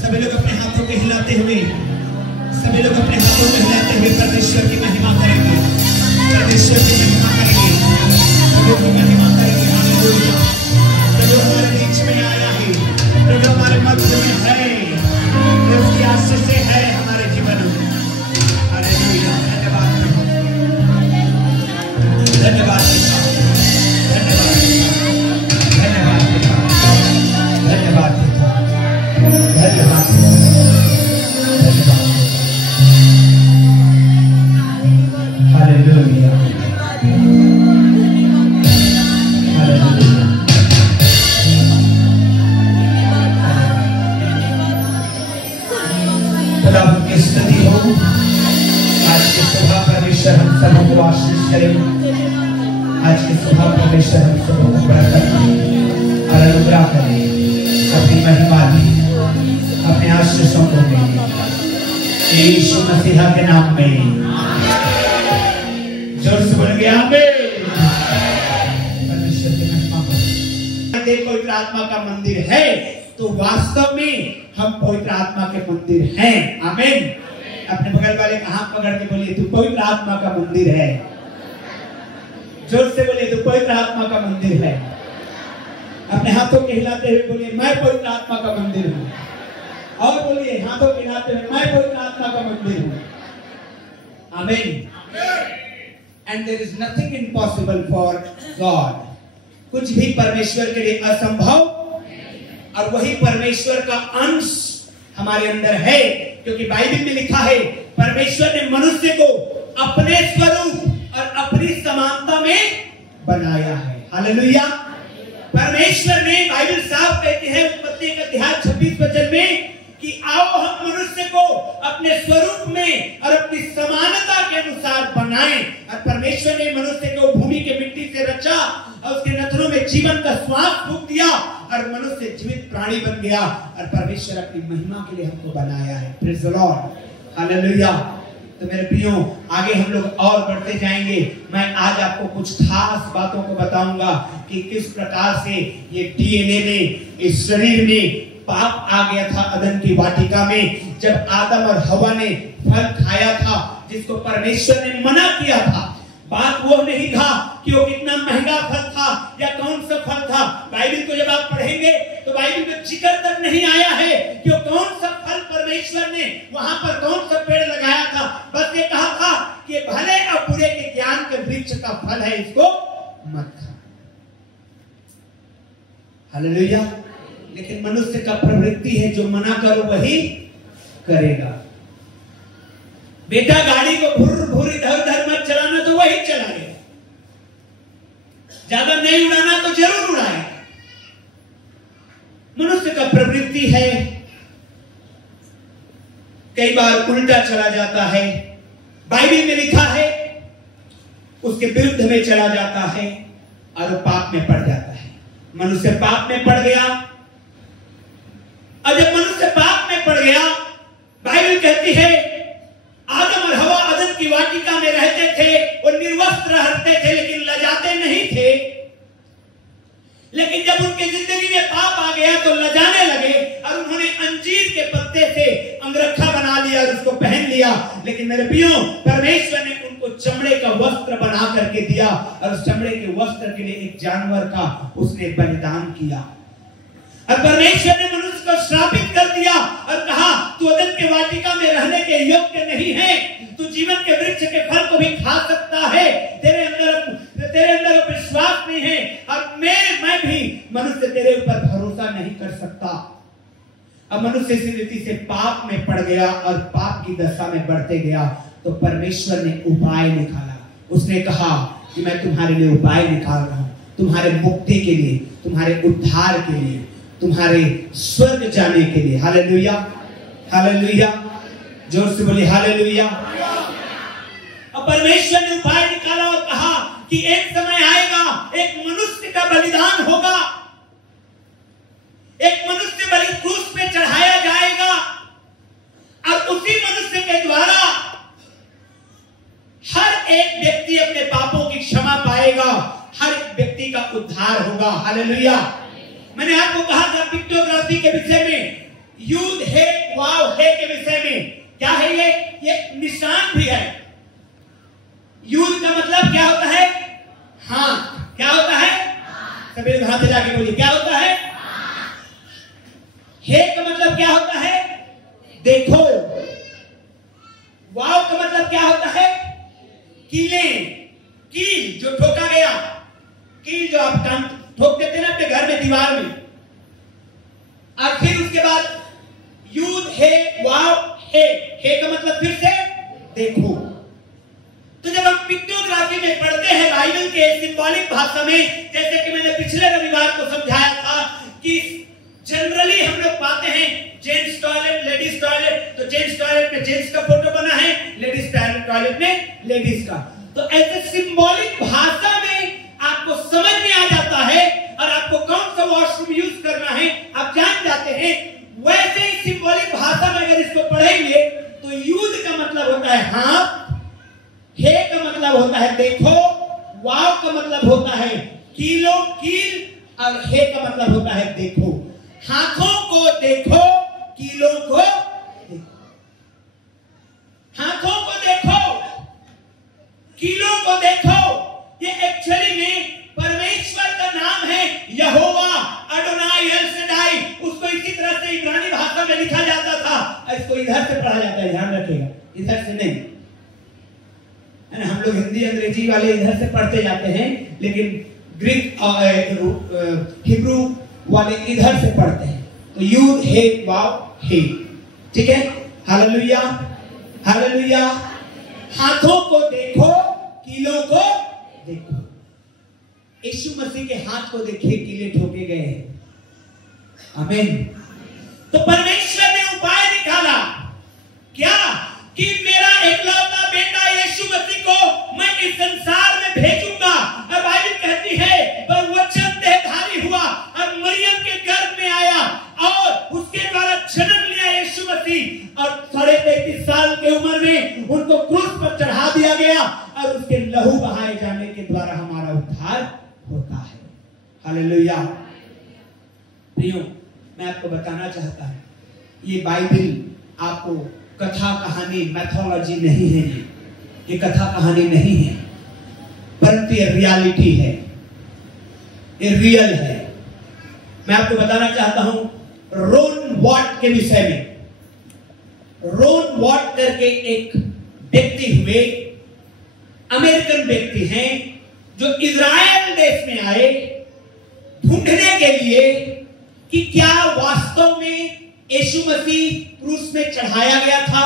सभी लोग अपने हाथों को हिलाते हुए, सभी लोग अपने हाथों को हिलाते हुए परमेश्वर की महिमा करेंगे, परमेश्वर की महिमा करेंगे, प्रभु की महिमा करेंगे। हालेलुया। प्रभु हमारे बीच में आया है, प्रभु हमारे मध्य में है, उसकी आशीष से है हमारे जीवन में। हालेलुया। धन्यवाद, धन्यवाद, धन्यवाद, धन्यवाद, धन्यवाद, धन्यवाद, धन्यवाद। हालेलुया। हालेलुया। खुदा की स्तुति हो। आज की सुबह परमेश्वर हम सबों को आशीष करे। आज की सुबह परमेश्वर हम सबों को बरकत और अनुग्रह करे, अपनी महिमा दी, अपने आशीषों को दे, यीशु मसीह के नाम में जोर से बोल गया आमीन। परमेश्वर की महिमा करें। पवित्र आत्मा का मंदिर है तो वास्तव में हम पवित्र आत्मा के मंदिर हैं। आमीन। अपने बगल वाले का हाथ पकड़ के बोलिए, तू पवित्र आत्मा का मंदिर है। जोर से बोलिए, तू पवित्र आत्मा का मंदिर है। अपने हाथों के हिलाते हुए बोलिए, मैं पवित्र आत्मा का मंदिर हूं। और बोलिए हाथों के हिलाते हुए, मैं पवित्र आत्मा का मंदिर हूं। आमीन। And there is nothing impossible for God. कुछ भी परमेश्वर के लिए असंभव और वही परमेश्वर का अंश हमारे अंदर है, क्योंकि बाइबल में लिखा है परमेश्वर ने मनुष्य को अपने स्वरूप और अपनी समानता में बनाया है। हालेलुया। परमेश्वर ने, बाइबल साफ कहते हैं उत्पत्ति का अध्याय 26 वचन में कि आओ हम मनुष्य को अपने स्वरूप में और अपनी समानता के अनुसार बनाएं। और परमेश्वर ने मनुष्य को भूमि के मिट्टी से रचा और उसके नथनों में जीवन का श्वास फूंक दिया और मनुष्य जीवित प्राणी बन गया और परमेश्वर अपनी महिमा के लिए हमको बनाया है। Praise the Lord. हालेलुया। तो मेरे प्रियो, आगे हम लोग और बढ़ते जाएंगे। मैं आज आपको कुछ खास बातों को बताऊंगा कि किस प्रकार से ये डीएनए में, इस शरीर में पाप आ गया था अदन की वाटिका में, जब आदम और हवा ने फल खाया था जिसको परमेश्वर ने मना किया था। बात वो नहीं था कि वो कितना महंगा फल था या कौन सा फल था। बाइबल को जब आप पढ़ेंगे तो बाइबल में जिक्र तक नहीं आया है कि वो कौन सा फल परमेश्वर ने वहां पर कौन सा पेड़ लगाया था। बस ये कहा था कि भले और बुरे के ज्ञान के वृक्ष का फल है, इसको मत खा। हालेलुया। लेकिन मनुष्य का प्रवृत्ति है जो मना करो वही करेगा। बेटा गाड़ी को भुर भुर इधर उधर मत चलाना तो वही चलाएगा, ज्यादा नहीं उड़ाना तो जरूर उड़ाएगा। मनुष्य का प्रवृत्ति है, कई बार उल्टा चला जाता है। बाइबल में लिखा है उसके विरुद्ध में चला जाता है और वो पाप में पड़ जाता है। मनुष्य पाप में पड़ गया और जब मनुष्य पाप में पड़ गया, बाइबल कहती है आदम और हवा अदन की वाटिका में रहते थे, वो निर्वस्त्र रहते थे लेकिन लजाते नहीं थे। लेकिन जब उनके जिंदगी में पाप आ गया तो लजाने लगे और उन्होंने अंजीर के पत्ते से अंगरखा बना लिया और उसको पहन लिया। लेकिन मेरे प्रियो, परमेश्वर ने उनको चमड़े का वस्त्र बना करके दिया और उस चमड़े के वस्त्र के लिए एक जानवर का उसने बलिदान किया। और परमेश्वर ने मनुष्य को श्रापित कर दिया और कहा तू अदन के वाटिका में रहने के योग्य नहीं है, तू जीवन के वृक्ष के फल को भी खा सकता है, तेरे अंदर विश्वास नहीं है और मैं भी मनुष्य तेरे ऊपर भरोसा नहीं कर सकता। अब मनुष्य इसी रीति से पाप में पड़ गया और पाप की दशा में बढ़ते गया। तो परमेश्वर ने उपाय निकाला। उसने कहा कि मैं तुम्हारे लिए उपाय निकाल रहा हूं, तुम्हारे मुक्ति के लिए, तुम्हारे उद्धार के लिए, तुम्हारे स्वर्ग जाने के लिए। हालेलुया। हालेलुया। जोर से बोलिए हालेलुया। और परमेश्वर ने उपाय निकाला और कहा कि एक समय आएगा, एक मनुष्य का बलिदान होगा, एक मनुष्य बलि क्रूस पे चढ़ाया जाएगा और उसी मनुष्य के द्वारा हर एक व्यक्ति अपने पापों की क्षमा पाएगा, हर एक व्यक्ति का उद्धार होगा। हालेलुया। मैंने आपको कहा था पिक्टोग्राफी के विषय में, युद्ध है वाव है के विषय में। क्या है ये निशान भी है। युद्ध का मतलब क्या होता है? हाथ। क्या होता है? सभी लोग हाथ जाके बोलिए क्या होता है? हे का मतलब क्या होता है? देखो। वाव का मतलब क्या होता है? कीले, कील जो ठोका गया, कील जो आप ठोक देते ना अपने घर में दीवार में। और फिर उसके बाद युद्ध है वाव है का मतलब फिर से देखो। तो जब हम पिक्टोग्राफी में पढ़ते हैं बाइबल के सिंबॉलिक भाषा में, जैसे कि मैंने पिछले रविवार को समझाया था कि जनरली हम लोग पाते हैं जेंट्स टॉयलेट, लेडीज टॉयलेट, तो जेंट्स टॉयलेट में जेंट्स का फोटो बना है, लेडीज टॉयलेट में लेडीज का। तो ऐसे सिंबॉलिक भाषा में आपको समझ में आ जाता है और आपको कौन सा वॉशरूम यूज करना है आप जान जाते हैं। वैसे ही सिंबॉलिक भाषा में अगर इसको पढ़ेंगे तो युद्ध का मतलब होता है हाथ, हे का मतलब होता है देखो, वाव का मतलब होता है कीलो कील और हे का मतलब होता है देखो। हाथों को देखो, कीलों को देखो। हाथों को देखो, कीलों को देखो। ये एक्चुअली में परमेश्वर का नाम है यहोवा, अडोनाई, एल शडाई। उसको इसी तरह से इब्रानी भाषा में लिखा जाता था। इसको इधर से पढ़ा जाता है, ध्यान रखिएगा, इधर से नहीं। हम लोग हिंदी अंग्रेजी वाले इधर से पढ़ते जाते हैं, लेकिन ग्रीक और हिब्रू वाले इधर से पढ़ते हैं। यूद हे वाव हे, ठीक है। Hallelujah hallelujah. हाथों को देखो, कीलों को देखो। यीशु मसीह के हाथ को देखिए, कीले ठोके गए हैं। आमीन। तो परमेश्वर ने उपाय निकाला क्या कि मेरा एकलौता बेटा यीशु मसीह को मैं इस संसार में भेजूंगा। और बाइबल कहती है पर वचन देहधारी हुआ और मरियम के गर्भ में आया और उसके द्वारा जन्म लिया यीशु मसीह। और 33.5 साल की उम्र में उनको क्रूस पर चढ़ा दिया गया और उसके लहू बहाए जाने के द्वारा हमारा उद्धार होता है। हालेलुया। प्रियो, मैं आपको बताना चाहता हूं, ये बाइबल आपको कथा कहानी मैथोलॉजी नहीं है, ये कथा कहानी नहीं है, परंतु ये रियलिटी है, ये रियल है। मैं आपको बताना चाहता हूं रोन वॉट के विषय में। रोन वॉट करके एक व्यक्ति हुए, अमेरिकन व्यक्ति हैं, जो इजराइल देश में आए ढूंढने के लिए कि क्या वास्तव में यीशु मसीह क्रूस में चढ़ाया गया था,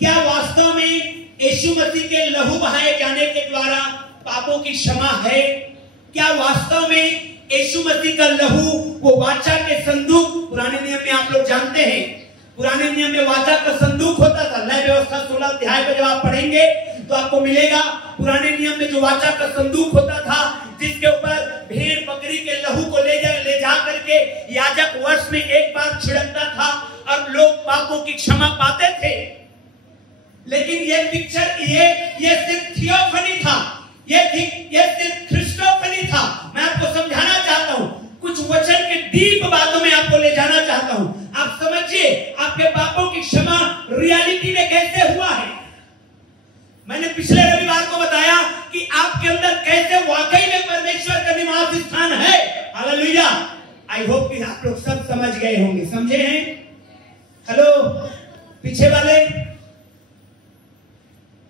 क्या वास्तव में यीशु मसीह के लहू बहाए जाने के द्वारा पापों की क्षमा है, क्या वास्तव में यीशु मसीह का लहू वो वाचा के संदूक, पुराने नियम में आप लोग जानते हैं, पुराने नियम में वाचा का संदूक होता था। नई व्यवस्था 16 अध्याय पर जब आप पढ़ेंगे तो आपको मिलेगा पुराने नियम में जो वाचा का संदूक होता था, जिसके ऊपर भेड़ बकरी के लहू को ले जा करके याजक वर्ष में एक बार छिड़कता था और लोग पापों की क्षमा पाते थे। लेकिन ये पिक्चर ये सिर्फ थियोफनी था, ये सिर्फ क्रिस्टोफनी था। मैं आपको समझाना चाहता हूं, कुछ वचन के डीप बातों में आपको ले जाना चाहता हूं। आप समझिए आपके पापों की क्षमा रियलिटी में कैसे हुआ है। मैंने पिछले रविवार को बताया कि आपके अंदर कैसे वाकई में परमेश्वर का निवास स्थान है। हालेलुया। आई होप कि आप लोग सब समझ गए होंगे, समझे हैं। हेलो पीछे वाले।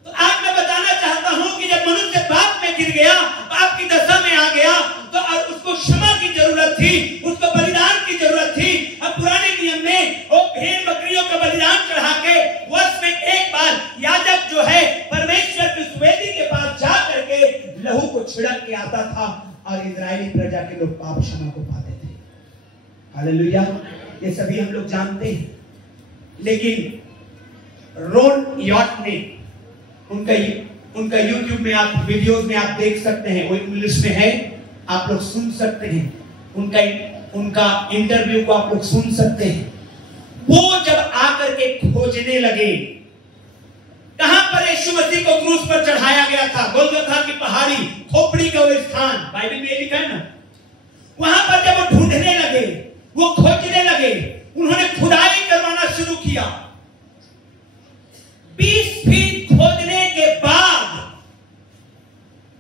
तो आज मैं बताना चाहता हूं कि जब मनुष्य पाप में गिर गया, पाप की दशा में आ गया, तो और उसको क्षमा की जरूरत थी, उसको बलिदान की जरूरत थी। अब पुराने नियम में वो भेड़ बकरियों का बलिदान चढ़ा के वर्ष में एक बार याजक जो है परमेश्वर की वेदी के पास जा करके लहू को छिड़क के आता था और इजरायली प्रजा के लोग पाप क्षमा को पाते थे। हालेलुया। ये सभी हम लोग जानते हैं। लेकिन रोन यॉट ने उनका यूट्यूब में आप वीडियोस में आप देख सकते हैं, वो इंग्लिश में है, आप लोग सुन सकते हैं। उनका इंटरव्यू को आप लोग सुन सकते हैं। वो जब आकर के खोजने लगे कहां पर यीशु मसीह को क्रूस पर चढ़ाया गया था, गोलगोथा की पहाड़ी, खोपड़ी का वो स्थान, बाइबल में लिखा है ना, वहां पर जब वो ढूंढने लगे, वो खोजने लगे, उन्होंने खुदाई करवाना शुरू किया। 20 फीट खोदने के बाद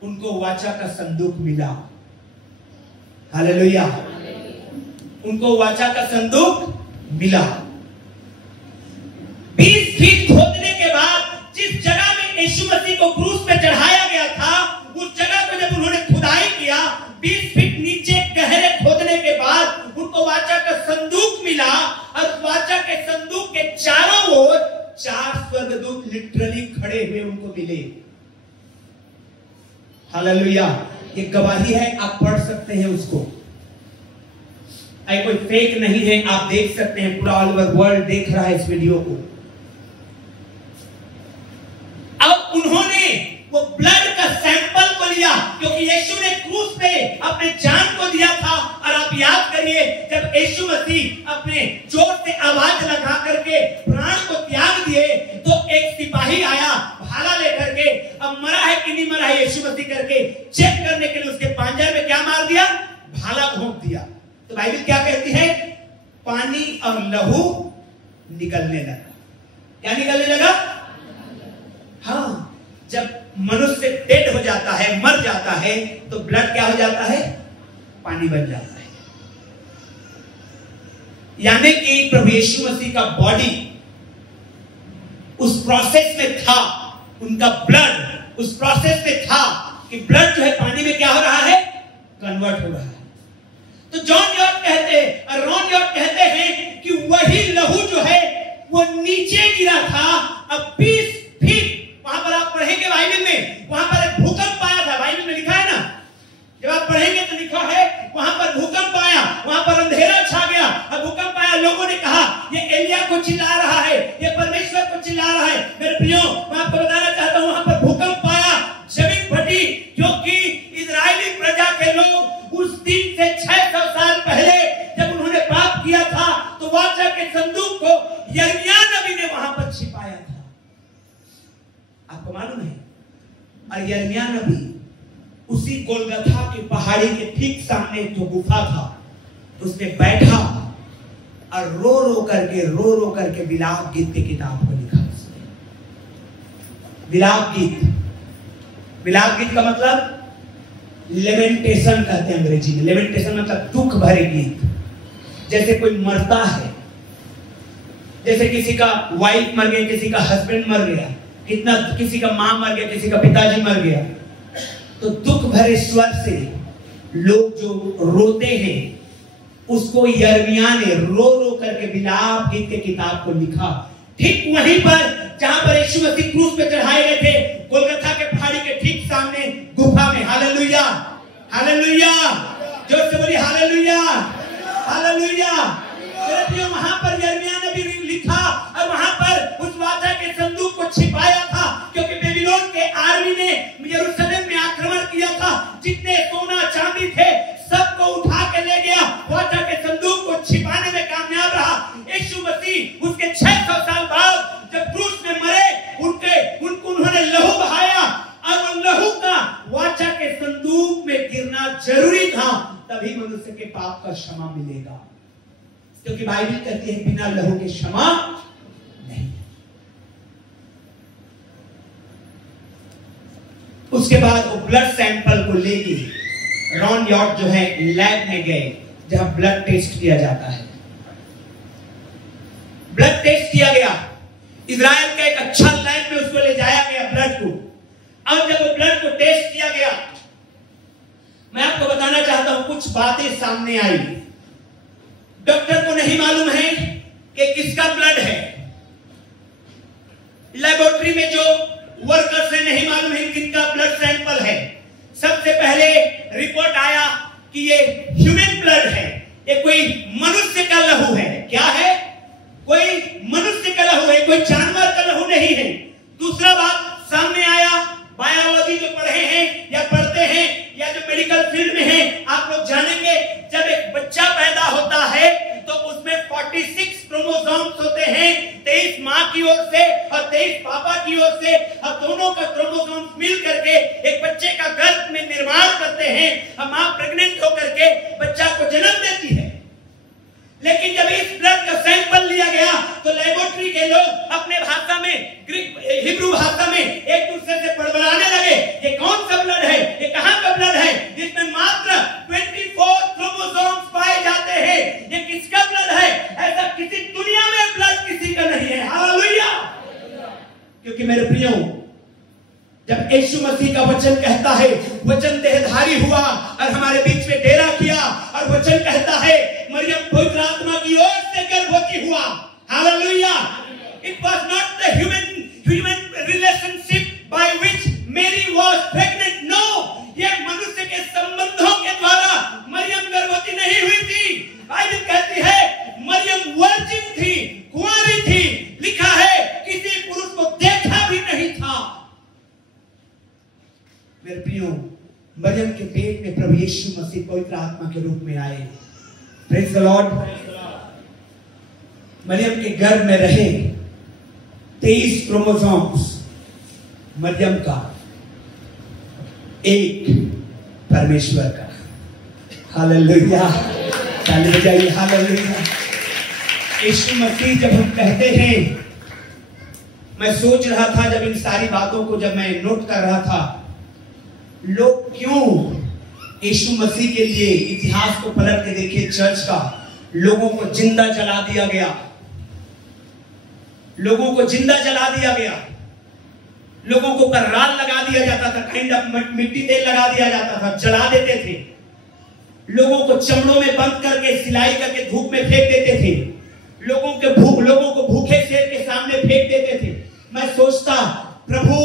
उनको वाचा का संदूक मिला। हालेलुया। उनको वाचा का संदूक मिला। 20 फीट खोदने के बाद जिस जगह में यीशु मसीह को क्रूस पे चढ़ाया गया था, उस जगह को जब उन्होंने खुदाई किया, 20 फीट नीचे गहरे खोदने के बाद उनको वाचा का संदूक मिला। और वाचा के संदूक के चारों ओर 4 स्वर्गदूत लिटरली खड़े हुए उनको मिले। हालेलुया। ये गवाही है, आप पढ़ सकते हैं उसको, कोई फेक नहीं है, आप देख सकते हैं, पूरा ऑल ओवर वर्ल्ड देख रहा है इस वीडियो को। अब उन्होंने वो ब्लड का सैंपल को लिया, क्योंकि यीशु ने क्रूस पे अपने जान को दिया था। और आप याद करिए, जब यीशु मसीह अपने जोर से आवाज लगा करके प्राण को त्याग दिए, तो एक सिपाही आया भाला लेकर के, अब मरा है कि नहीं मरा है यीशु मसीह करके चेक करने के लिए उसके पांजे में क्या मार दिया, भाला घोंप दिया। तो बाइबल क्या कहती है, पानी और लहू निकलने लगा। क्या निकलने लगा? हाँ, जब मनुष्य डेड हो जाता है, मर जाता है, तो ब्लड क्या हो जाता है, पानी बन जाता है। यानी कि प्रभु यीशु मसीह का बॉडी उस प्रोसेस में था, उनका ब्लड उस प्रोसेस में था कि ब्लड जो है पानी में क्या हो रहा है, कन्वर्ट हो रहा है। तो जॉन यॉर्क कहते हैं, रॉन यॉर्क कहते हैं कि वही लहू जो है वो नीचे गिरा था। अब 20 फीट, वहां पर आप पढ़ेंगे बाइबल में, वहां पर एक भूकंप आया था। बाइबल में लिखा है ना, जब आप पढ़ेंगे तो लिखा है वहां पर भूकंप आया, वहां पर अंधेरा छा गया और भूकंप आया। लोगों ने कहा ये एलिया को चिल्ला रहा है, ये परमेश्वर को चिल्ला रहा है। मेरे प्रियो, मैं आपको बताना चाहता हूं, वहां पर भूकंप आया, जमीन फटी, क्योंकि इजरायली प्रजा के लोग उस दिन से 600 साल पहले जब उन्होंने पाप किया था तो वाचा के संदूक को यिर्मयाह नबी ने वहां पर छिपाया था। आपको मालूम है? और यिर्मयाह नबी उसी गोलगथा की पहाड़ी के ठीक सामने जो गुफा था उसमें बैठा और रो रो करके विलाप गीत की किताब को लिखा। विलाप गीत का मतलब लेमेंटेशन कहते हैं अंग्रेजी में। लेमेंटेशन मतलब दुख भरे गीत। जैसे कोई मरता है, जैसे किसी का वाइफ मर गया, किसी का हस्बैंड मर गया, किसी का मां मर गया, किसी का पिताजी मर गया, तो दुख भरे स्वर से लोग जो रोते हैं उसको यिर्मयाह ने रो रो करके विलाप गीत के किताब को लिखा। ठीक वहीं पर जहां पर यीशु मसीह क्रूस पे चढ़ाए गए थे, गोलगथा के पहाड़ी के ठीक सामने गुफा में। हालेलुया, हालेलुया, जोर से बोलिए हालेलुया, हालेलुया। वहां पर यिर्मयाह ने भी लिखा और वहां पर उस वाचा के संदूक को छिपाया था, क्योंकि बेबीलोन के आर्मी ने यरूशलेम में आक्रमण किया था। जितने सोना चांदी थे सबको उठा के ले गया, वाचा के संदूक को छिपाने में कामयाब रहा। यीशु मसीह उसके 600 साल बाद जब क्रूस में मरे, उन्होंने लहू बहाया और वो लहू का वाचा के संदूक में गिरना जरूरी था, तभी मनुष्य के पाप का क्षमा मिलेगा। क्योंकि बाइबल कहती है बिना लहू के क्षमा नहीं। उसके बाद वो ब्लड सैंपल को लेके रॉन यॉर्क जो है लैब में गए, जहां ब्लड टेस्ट किया जाता है। ब्लड टेस्ट किया गया, इजराइल का एक अच्छा लैब में उसको ले जाया गया ब्लड को। अब जब वो ब्लड को टेस्ट किया गया, मैं आपको बताना चाहता हूं कुछ बातें सामने आई। डॉक्टर को नहीं मालूम है कि किसका ब्लड है, लेबोरेटरी में जो वर्कर्स है नहीं मालूम है किसका ब्लड सैंपल है। सबसे पहले रिपोर्ट आया कि ये ह्यूमन ब्लड है, ये कोई मनुष्य का लहू है। क्या है? कोई मनुष्य का लहू है, कोई जानवर का लहू नहीं है। दूसरा बात सामने आया, बायोलॉजी जो पढ़े हैं या पढ़ते हैं या जो मेडिकल फील्ड में हैं, आप लोग जानेंगे जब एक बच्चा पैदा होता है तो उसमें 46 क्रोमोसोम्स होते हैं, 23 मां की ओर से और 23 पापा की ओर से, और दोनों का क्रोमोसोम्स मिल करके एक बच्चे का गर्भ में निर्माण करते हैं और मां प्रेग्नेंट होकर के बच्चा को जन्म देती है। लेकिन जब इस ब्लड का सैंपल लिया गया तो लेबोरेटरी के लोग अपने भाषा में, हिब्रू भाषा में एक दूसरे से बड़बड़ाने लगे, ये कौन सा ब्लड है, ये कहां का ब्लड है, इसमें मात्र 24 क्रोमोसोम्स पाए जाते हैं, ये किसका ब्लड है? ऐसा किसी दुनिया में ब्लड किसी का नहीं है। हालेलुया। क्योंकि मेरे प्रियो, जब यीशु मसीह का वचन कहता है, वचन देहधारी हुआ और हमारे बीच में डेरा किया, और वचन कहता है मरियम पवित्र आत्मा की ओर से गर्भवती हुआ। Hallelujah. It was not the human relationship by which Mary was pregnant. No, ये मनुष्य के संबंधों के द्वारा मरियम गर्भवती नहीं हुई थी। बाइबल कहती है मरियम वर्जिन थी, कुंवारी थी। लिखा है किसी पुरुष को देखा भी नहीं था। मेरे प्रियो, मरियम के पेट में प्रभु यीशु मसीह पवित्र आत्मा के रूप में आए। Praise the Lord. मरियम के गर्भ में रहे 23 क्रोमोसोम्स मरियम का, एक परमेश्वर का। हालेलुया। ताली बजाइए, हालेलुया। यीशु मसीह जब हम कहते हैं, मैं सोच रहा था जब इन सारी बातों को जब मैं नोट कर रहा था, लोग क्यों यीशु मसीह के लिए, इतिहास को पलट के देखिए, चर्च का लोगों को जिंदा जला दिया गया, लोगों को जिंदा जला दिया गया, लोगों को कराल लगा दिया जाता था, काइंड ऑफ मिट्टी तेल लगा दिया जाता था, जला देते थे। लोगों को चमड़ों में बंद करके सिलाई करके धूप में फेंक देते थे, लोगों को भूखे शेर के सामने फेंक देते थे। मैं सोचता, प्रभु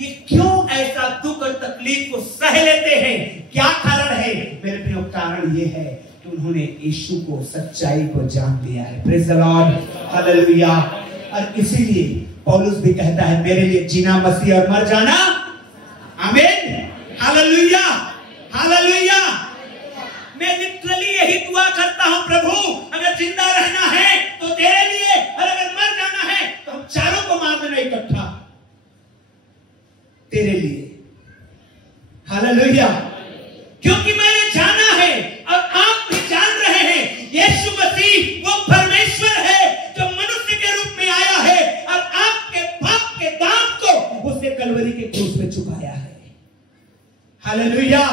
ये क्यों ऐसा दुख और तकलीफ को सह लेते हैं, क्या कारण है? मेरे प्रिय, कारण ये है कि उन्होंने यीशु को, सच्चाई को जान लिया है। Praise the Lord, hallelujah. और इसीलिए पौलुस भी कहता है, मेरे लिए जीना मसीह और मर जाना आमीन, हालेलुया, हालेलुया। मैं लिटरली यही दुआ करता हूं, प्रभु अगर जिंदा रहना है तो तेरे लिए, और अगर मर जाना है तो हम चारों को मार देना इकट्ठा तेरे लिए, हालेलुया। क्योंकि मैंने जाना है और आप भी जान रहे हैं, यीशु मसीह वो परमेश्वर है जो मनुष्य के रूप में आया है और आपके पाप के दाम को उसने कलवरी के क्रूस पे चुकाया है, हालेलुया।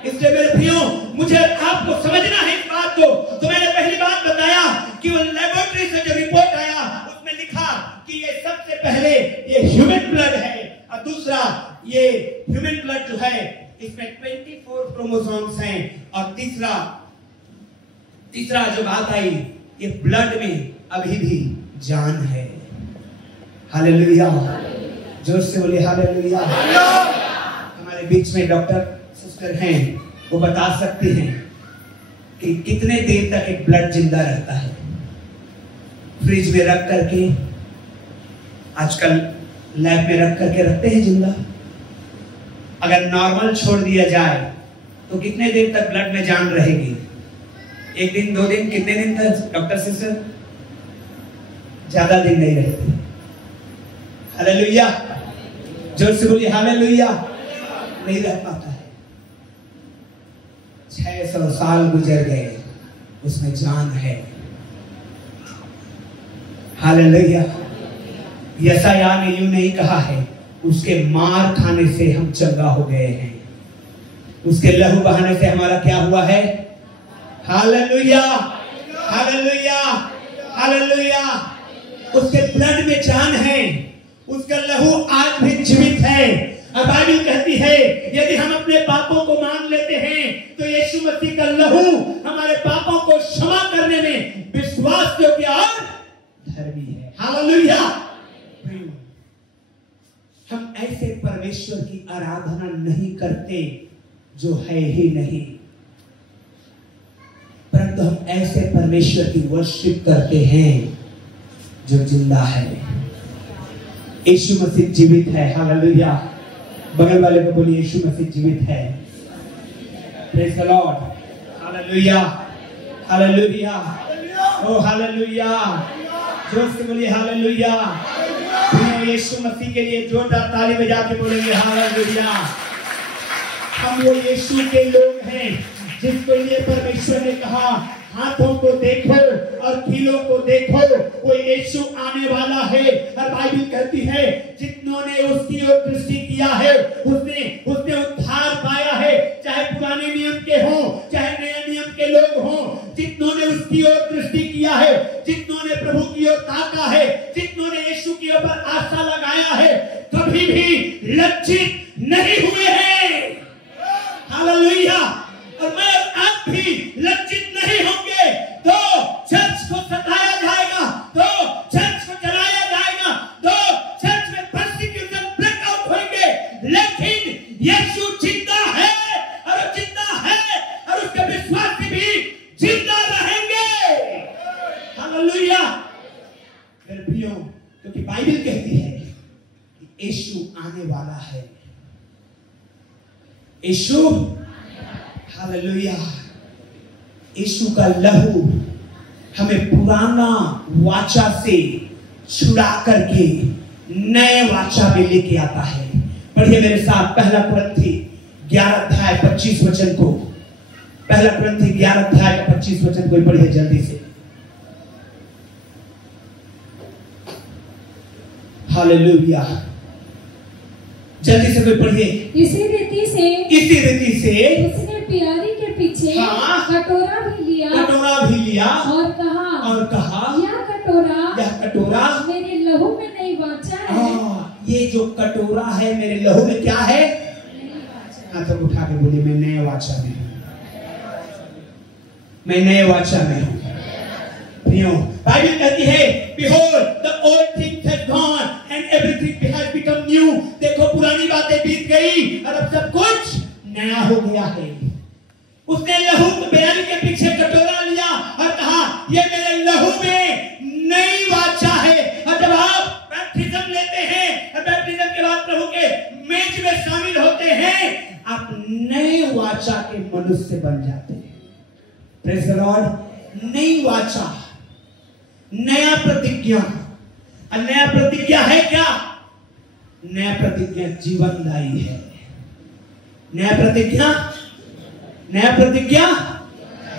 इसलिए मेरे प्रियो, मुझे आपको समझना है इस बात को। तो मैंने पहली बात बताया कि वो लेबोरेटरी से जो रिपोर्ट आया उसमें लिखा कि ये सबसे पहले ये ह्यूमन ब्लड है, और दूसरा ये ह्यूमन ब्लड जो है इसमें 24 क्रोमोसोम्स हैं, और तीसरा जो बात आई, ये ब्लड में अभी भी जान है, हालेलुया। जोर से बोलिए हालेलुया। हमारे बीच में डॉक्टर सिस्टर हैं, वो बता सकते हैं कि कितने देर तक एक ब्लड जिंदा रहता है। फ्रिज में रख करके, आजकल लैब में रख करके रखते हैं जिंदा। अगर नॉर्मल छोड़ दिया जाए तो कितने देर तक ब्लड में जान रहेगी? 1 दिन, 2 दिन, कितने दिन तक डॉक्टर सिस्टर? ज्यादा दिन नहीं रहते, हालेलुया। जोर से बोलिए हालेलुया। नहीं रह पाता है। 600 साल गुजर गए, उसमें जान है, हालेलुया। यशायाह ने यूं नहीं कहा है, उसके मार खाने से हम चंगा हो गए हैं, उसके लहू बहाने से हमारा क्या हुआ है, हालेलुया, हालेलुया, हालेलुया। उसके ब्लड में जान है, उसका लहू आज भी जीवित है। और बाइबल कहती है, यदि हम अपने पापों को मान लेते हैं तो यीशु मसीह का लहू हमारे पापों को क्षमा करने में विश्वास योग्य और धर्मी है, हालेलुया। हम ऐसे परमेश्वर की आराधना नहीं करते जो है ही नहीं, परंतु हम ऐसे परमेश्वर की वर्शिप करते हैं जो जिंदा है। यीशु मसीह जीवित है, हालेलुया। बगल वाले को बोलिए, यीशु मसीह जीवित है। Praise the Lord, hallelujah, hallelujah, oh hallelujah. जोर से बोलिए हालेलुया। यीशु मसीह के लिए जोरदार ताली बजा के बोलेंगे हालेलुया। हम वो यीशु के लोग हैं जिसको लिए परमेश्वर ने कहा, हाथों को देखो और कीलों को देखो, वो यीशु आने वाला है। और बाइबल कहती है, जितनों ने उसकी ओर दृष्टि किया है उसने उद्धार पाया है, चाहे पुराने नियम के हों चाहे नए नियम के लोग हों। जितनों ने उसकी ओर दृष्टि किया है, जितनों ने प्रभु की ओर ताका है, जितनों ने यीशु के ऊपर आशा लगाया है, कभी भी लज्जित नहीं हुए हैं, हालेलुया। और मैं आप भी लज्जित नहीं होंगे। तो चर्च को सताया जाएगा, तो चर्च को जलाया जाएगा, तो चर्च में परसिक्यूशन ब्रेकआउट होंगे, लेकिन यीशु जिंदा है और जिंदा है और उसके विश्वासी भी जिंदा रहेंगे, हालेलुया। मेरे प्रियो, क्योंकि बाइबल कहती है कि यीशु आने वाला है, यीशु, हालेलुया। यीशु का लहू हमें पुराना वाचा से छुड़ा करके नए वाचा में लेके आता है। पढ़िए मेरे साथ पहला कुरिन्थी 11 अध्याय 25 वचन को, पहला कुरिन्थी 11 अध्याय 25 वचन को पढ़िए जल्दी से, हालेलुया। जल्दी से कोई पढ़िए। इसी रीति से उसने प्यारी के पीछे कटोरा भी लिया और कहा यह कटोरा मेरे लहू में नई वाचा है। ये जो कटोरा है मेरे लहू में क्या है? हाथ उठा के बोलिए, मैं नए वाचा में हूं। मैं नए वाचा में हूं। बाइबल कहती है behold the old things have gone and everything has become new। देखो पुरानी बातें बीत गई और अब सब कुछ नया हो गया है। उसने लहू बयानी के पीछे कटोरा लिया और कहा ये मेरे लहू में नई वाचा है। और जब आप बैप्टिज्म लेते हैं और बैप्टिज्म के बाद प्रभु के मेज में शामिल होते हैं, आप नए वाचा के मनुष्य बन जाते हैं। Praise the Lord. नई वाचा, नया प्रतिज्ञा। और नया प्रतिज्ञा है क्या? नया प्रतिज्ञा जीवनदायी है। नया प्रतिज्ञा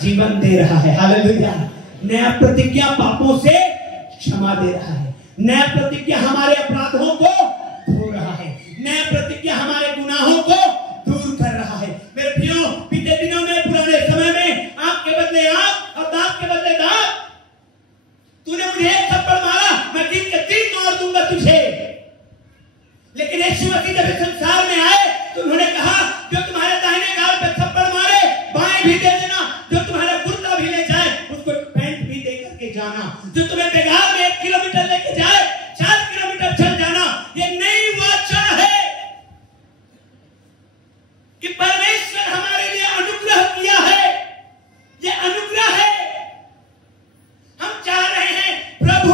जीवन दे रहा है। हालेलुया। नया प्रतिज्ञा पापों से क्षमा दे रहा है। नया प्रतिज्ञा हमारे अपराधों को धो रहा है। नया प्रतिज्ञा हमारे गुनाहों को दूर कर रहा है। मेरे प्रियो, बीते दिनों में, पुराने समय में आंख के बदले आंख और दांत के बदले दांत। तूने मुझे एक थप्पड़ मारा, मैं 3 के 3 मार दूंगा तुझे। लेकिन यीशु मसीह जब संसार में आए तो उन्होंने कहा जो तुम्हारे दाहिने गाल पे थप्पड़ मारे बाएं भी दे देना, जो तुम्हारा कुर्ता भी ले जाए उसको पैंट भी दे करके जाना, जो तुम्हें बेगार में 1 किलोमीटर लेके जाए 4 किलोमीटर चल जाना। ये नई वाचा है कि परमेश्वर हमारे लिए अनुग्रह किया है। ये अनुग्रह है। हम चाह रहे हैं प्रभु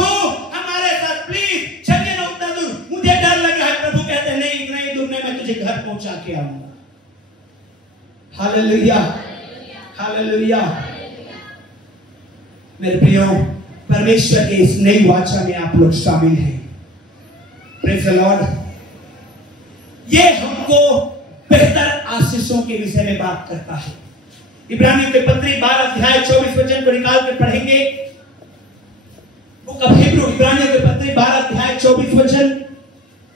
हमारे साथ, प्लीज चलिए ना उतना दूर, मुझे डर लग रहा है। प्रभु कहते हैं नहीं, इतना ही दूर में मैं तुझे घर पहुंचा के आऊंगा। Hallelujah, hallelujah. मेरे प्रियो, परमेश्वर के इस नई वाचा में आप लोग शामिल हैं। Praise the Lord. ये हमको बेहतर आशीषों के विषय में बात करता है। इब्रानियों के पत्री 12 अध्याय 24 वचन को निकाल कर पढ़ेंगे। बुक ऑफ हिब्रू, इब्रानियों के पत्री 12 अध्याय 24 वचन।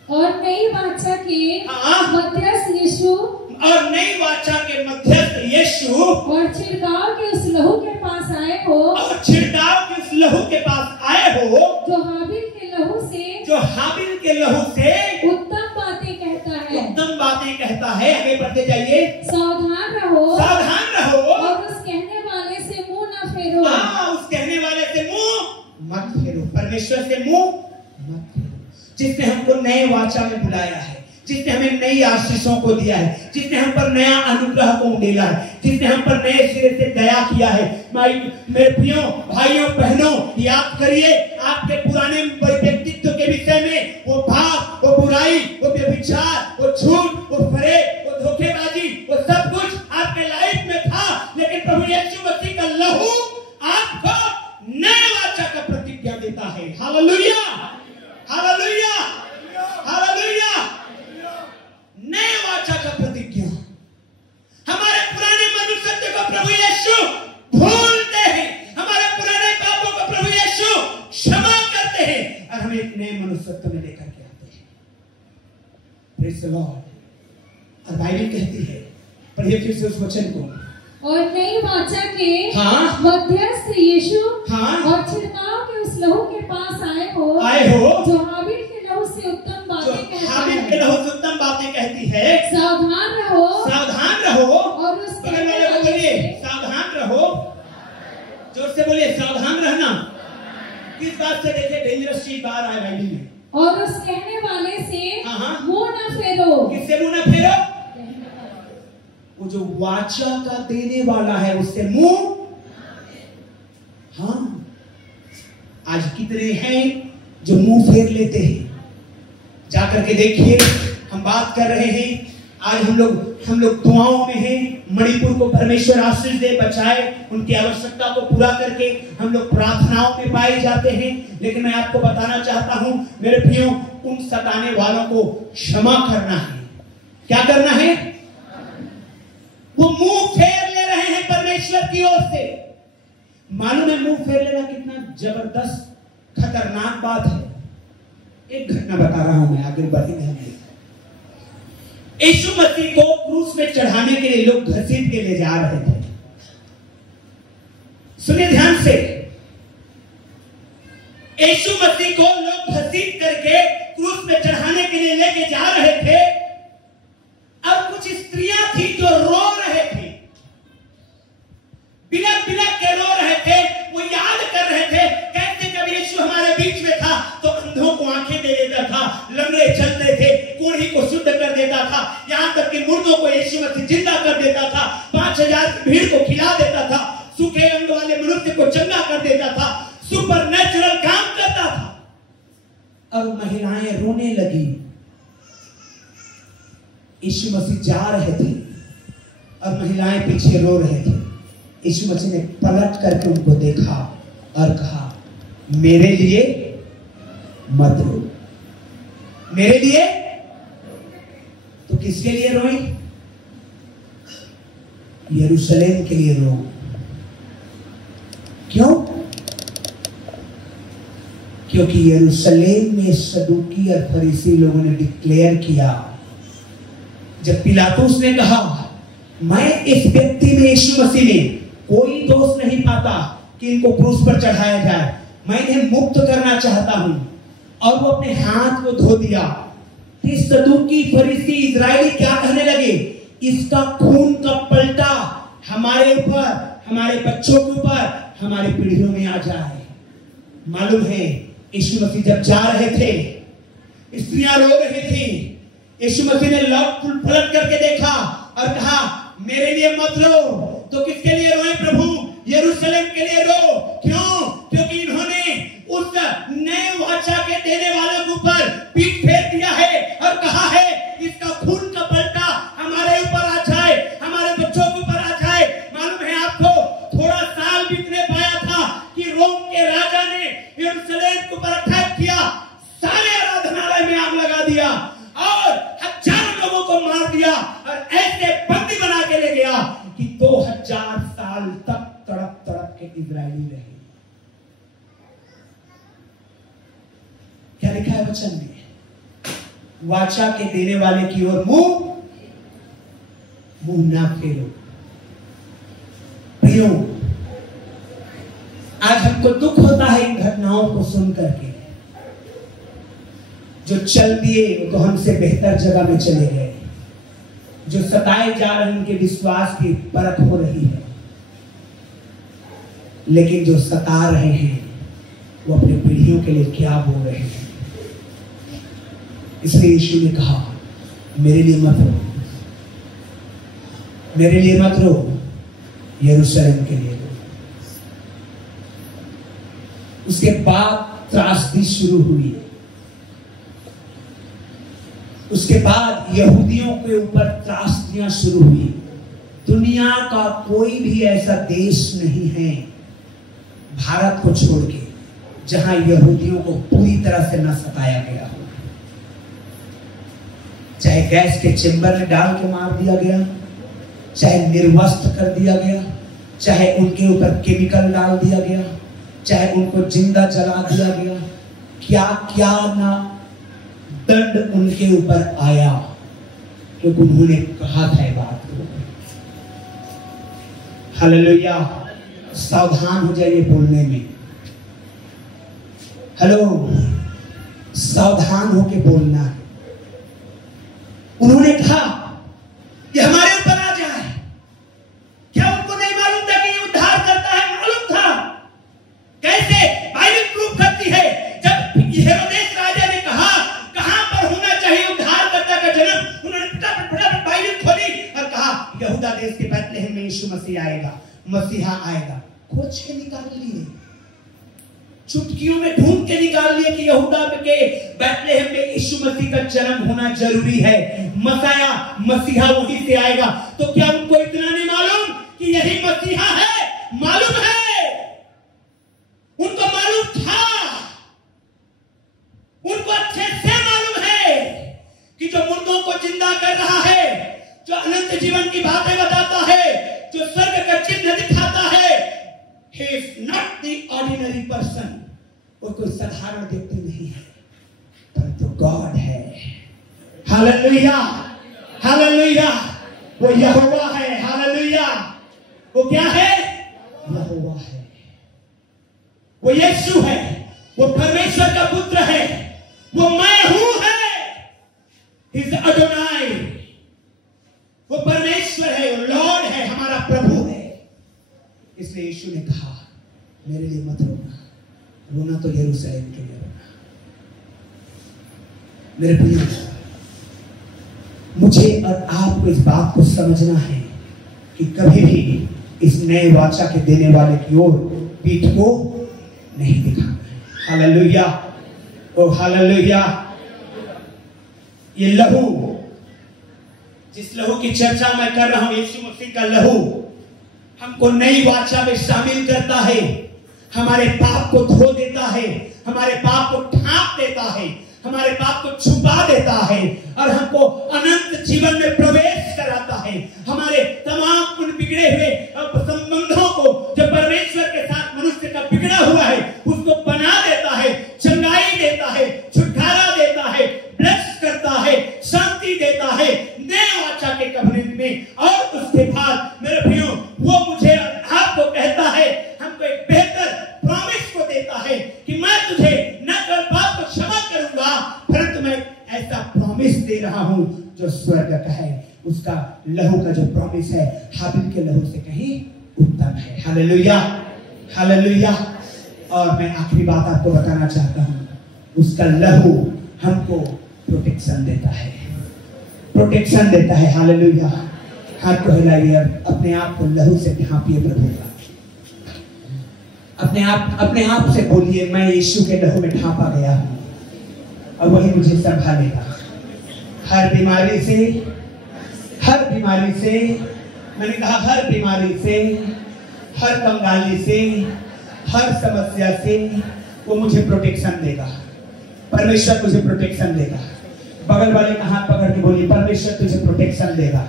और नई वाचा के मध्यस्थ यीशु, और नई वाचा के मध्यस्थ यीशु, और छिड़काव के उस लहू के पास आए हो, और छिड़काव के उस लहू के पास आए हो, जो हाबिल के लहू से उत्तम बातें कहता है। उत्तम बातें कहता है। आगे बढ़ते जाइए। सावधान रहो, सावधान रहो, और उस कहने वाले से मुंह न फेरो। उस कहने वाले से मुंह मत फेरो। परमेश्वर से मुंह मत फेरो, जिसने हमको नए वाचा में बुलाया है, जिसने हमें नई आशीषों को दिया है, जिसने हम पर नया अनुग्रह को उंडेला है, जिसने हम पर नए सिरे से दया किया है। मेरे प्रियो भाइयों बहनों, याद करिए आपके पुराने व्यक्तित्व के विषय में, वो पाप, वो बुराई, वो व्यभिचार, वो झूठ, वो फरेब, वो धोखेबाजी, वो सब कुछ आपके लाइफ में था। लेकिन प्रभु यीशु मसीह का लहू आपको नए वाचा का प्रतिज्ञा देता है। Hallelujah, hallelujah, hallelujah. नए वाचा का प्रतिज्ञा। हमारे पुराने मनुष्यत्व को प्रभु यीशु भूलते हैं, हमारे पुराने पापों को प्रभु यीशु क्षमा करते हैं और हमें एक नए मनुष्यत्व में लेकर के आते हैं। Praise the Lord. और बाइबल कहती है, पढ़िए फिर से उस वचन को। और नई वाचा के मध्यस्थ यीशु, और छिड़काव के उस लहू के पास आए हो, जो हाबिल के लहू से उत्तम बातें कहता है। हाबिल के लहू से उत्तम बातें कहती है। सावधान रहो, सावधान रहो, और उस कहने वाले को बोलिए सावधान रहो। जोर से बोलिए सावधान रहना। किस बात से? देखिए डेंजरस चीज बाहर आए बाइबल में। और उस कहने वाले से मुंह न फेरो। किससे मुंह न फेरो? वो जो वाचा का देने वाला है उससे मुंह। हाँ, आज कितने हैं जो मुंह फेर लेते हैं? जाकर के देखिए, हम बात कर रहे हैं। आज हम लोग दुआओं में हैं। मणिपुर को परमेश्वर आशीष दे, बचाए, उनकी आवश्यकता को पूरा करके हम लोग प्रार्थनाओं में पाए जाते हैं। लेकिन मैं आपको बताना चाहता हूं मेरे प्रियो, उन सताने वालों को क्षमा करना है। क्या करना है? वो मुंह फेर ले रहे हैं परमेश्वर की ओर से। मालूम है मुंह फेर लेना कितना जबरदस्त खतरनाक बात है। एक घटना बता रहा हूं मैं, आगे बढ़ेंगे हम। यीशु मसीह को क्रूस में चढ़ाने के लिए लोग घसीट के ले जा रहे थे। सुनिए ध्यान से, यीशु मसीह को लोग घसीट करके क्रूस में चढ़ाने के लिए लेके जा रहे थे। अब कुछ स्त्रियां थी जो रो रहे थे, बिलक बिलक के बीच में था तो अंधों को आंखें दे देता था, लंगड़े चलते थे, कोढ़ी को शुद्ध कर देता था, यहाँ तक कि मुर्दों को यीशु मसीह जिंदा कर देता था, 5000 की भीड़ को खिला देता था, सूखे अंग वाले मनुष्य को चंगा कर देता था, सुपरनैचुरल काम करता था। अब महिलाएं रोने लगी। यीशु मसीह जा रहे थे और महिलाएं पीछे रो रहे थे। यीशु मसीह ने पलट करके उनको देखा और कहा, मेरे लिए मत रो। मेरे लिए तो किसके लिए रोई? यरूशलेम के लिए रो। क्यों? क्योंकि यरूशलेम में सदूकी और फरीसी लोगों ने डिक्लेयर किया, जब पिलातुस ने कहा मैं इस व्यक्ति में, यीशु मसीह में कोई दोष नहीं पाता कि इनको क्रूस पर चढ़ाया जाए, मैं इन्हें मुक्त करना चाहता हूं, और वो अपने हाथ को धो दिया। फिर सदूकी फरीसी इजरायली क्या कहने लगे? इसका खून का पलटा हमारे ऊपर, हमारे बच्चों के ऊपर, हमारे पीढ़ियों में आ जाए। मालूम है यीशु मसीह जब जा रहे थे, स्त्रियां रो रही थी, यीशु मसीह ने लौट पलट करके देखा और कहा, मेरे लिए मत रो। तो किसके लिए रोए प्रभु? यरूशलेम के लिए रो। क्यों? क्योंकि इन्होंने उस नए वाचा के देने वालों के ऊपर पीठ फेर दिया है और कहा है इसका खून का पलटा हमारे ऊपर आ जाए, हमारे बच्चों के ऊपर आ जाए। मालूम है आपको, थोड़ा साल बीतने पाया था कि रोम के राजा ने यरूशलेम के ऊपर अटैक किया, सारे आराधनालय में आग लगा दिया और हजारों लोगों को मार दिया और ऐसे बंदी बना के ले गया कि 2000 साल तक तड़प तड़प के इजरायली रहे। क्या लिखा है वचन में? वाचा के देने वाले की ओर मुंह ना फेरो। प्रियो, आज हमको दुख होता है इन घटनाओं को सुन करके। जो चल दिए वो तो हमसे बेहतर जगह में चले गए, जो सताए जा रहे हैं उनके विश्वास की परख हो रही है, लेकिन जो सता रहे हैं वो अपनी पीढ़ियों के लिए क्या बोल रहे हैं। इसलिए यीशु ने कहा, मेरे लिए मत रो, मेरे लिए मत रो, यरूशलेम के लिए रो। उसके बाद त्रासदी शुरू हुई। उसके बाद यहूदियों के ऊपर त्रासदियां शुरू हुई। दुनिया का कोई भी ऐसा देश नहीं है भारत को छोड़ के जहां यहूदियों को पूरी तरह से न सताया गया हो। चाहे गैस के चेंबर में डाल के मार दिया गया, चाहे निर्वस्त्र कर दिया गया, चाहे उनके ऊपर केमिकल डाल दिया गया, चाहे उनको जिंदा जला दिया गया, क्या क्या ना दंड उनके ऊपर आया, क्योंकि उन्होंने कहा था बात को। हालेलुया। सावधान हो जाइए बोलने में। हेलो, सावधान होके बोलना है। उन्होंने कहा कि हमारे ऊपर आ जाए। क्या उनको नहीं मालूम था कि ये उद्धार करता है? मालूम था। कैसे? बाइबल प्रूफ करती है। जब हेरोदेस राजा ने कहा कहां पर होना चाहिए उद्धारकर्ता का जन्म, उन्होंने फटाफट बाइबल खोली और कहा यहूदा देश के बैतलहम में यीशु मसीह आएगा, मसीहा आएगा। खोज के निकाल लिए, चुटकियों में ढूंढ के निकाल लिए कि यहूदा के बैतलहम में यीशु मसीह का जन्म होना जरूरी है, मसाया मसीहा वहीं से आएगा। तो क्या उनको इतना नहीं मालूम कि यही मसीहा है? मालूम है, उनको मालूम था, उनको अच्छे से मालूम है कि जो मुर्दों को जिंदा कर रहा है, जो अनंत जीवन की बातें बताता है, जो स्वर्ग का चिन्ह दिखाता है, he is not the ordinary person। वो कोई साधारण व्यक्ति नहीं है, परंतु गॉड है। Hallelujah, hallelujah. वो यहोवा है। हालेलुया। वो क्या है? यहोवा है। वो यीशु है। वो परमेश्वर का पुत्र है। वो मैं हूं है। He is अदोनाई। वो परमेश्वर है, वो लॉर्ड है, हमारा प्रभु है। इसलिए यीशु ने कहा मेरे लिए मत रोना, रोना तो यरूशलेम के लिए। मेरे प्रिय, मुझे और आपको इस बात को समझना है कि कभी भी इस नए वाचा के देने वाले की ओर पीठ को नहीं दिखाना। Hallelujah, oh hallelujah. ये लहू, जिस लहू की चर्चा मैं कर रहा हूं, यीशु मसीह का लहू हमको नई वाचा में शामिल करता है, हमारे पाप को धो देता है, हमारे पाप को ढांप देता है, हमारे पाप को छुपा देता है और हमको अनंत जीवन में प्रवेश कराता है। हमारे तमाम उन बिगड़े हुए संबंधों को जो परमेश्वर के साथ मनुष्य का बिगड़ा हुआ है उसको बना देता है, चंगाई देता है, छुटकारा देता है, ब्लेस करता है, शांति देता है नए वाचा के कवरेज में। और उसके बाद मेरे प्रियो, वो मुझे आपको कहता है, हमको एक बेहतर प्रॉमिस को देता है कि मैं तुझे न कर पाप को क्षमा करूंगा, परंतु मैं ऐसा प्रॉमिस दे रहा हूं जो स्वर्ग का है। उसका लहू का जो प्रॉमिस है हाबिल के लहू से कहीं उत्तम है। Hallelujah, hallelujah. और मैं आखिरी बात आपको बताना चाहता हूं, उसका लहू हमको प्रोटेक्शन देता है, प्रोटेक्शन देता है। हालेलुया। हाथ को हिलाइए, अपने आप को लहू से ढांपिए प्रभु का। अपने आप से बोलिए, मैं यीशु के लहू में ढांपा गया हूं और वही मुझे संभालेगा। हर बीमारी से, मैंने कहा हर बीमारी से, हर कंगाली से, हर समस्या से वो मुझे प्रोटेक्शन देगा। परमेश्वर तुझे प्रोटेक्शन देगा। बगल वाले का हाथ पकड़ के बोलिए, परमेश्वर तुझे प्रोटेक्शन देगा।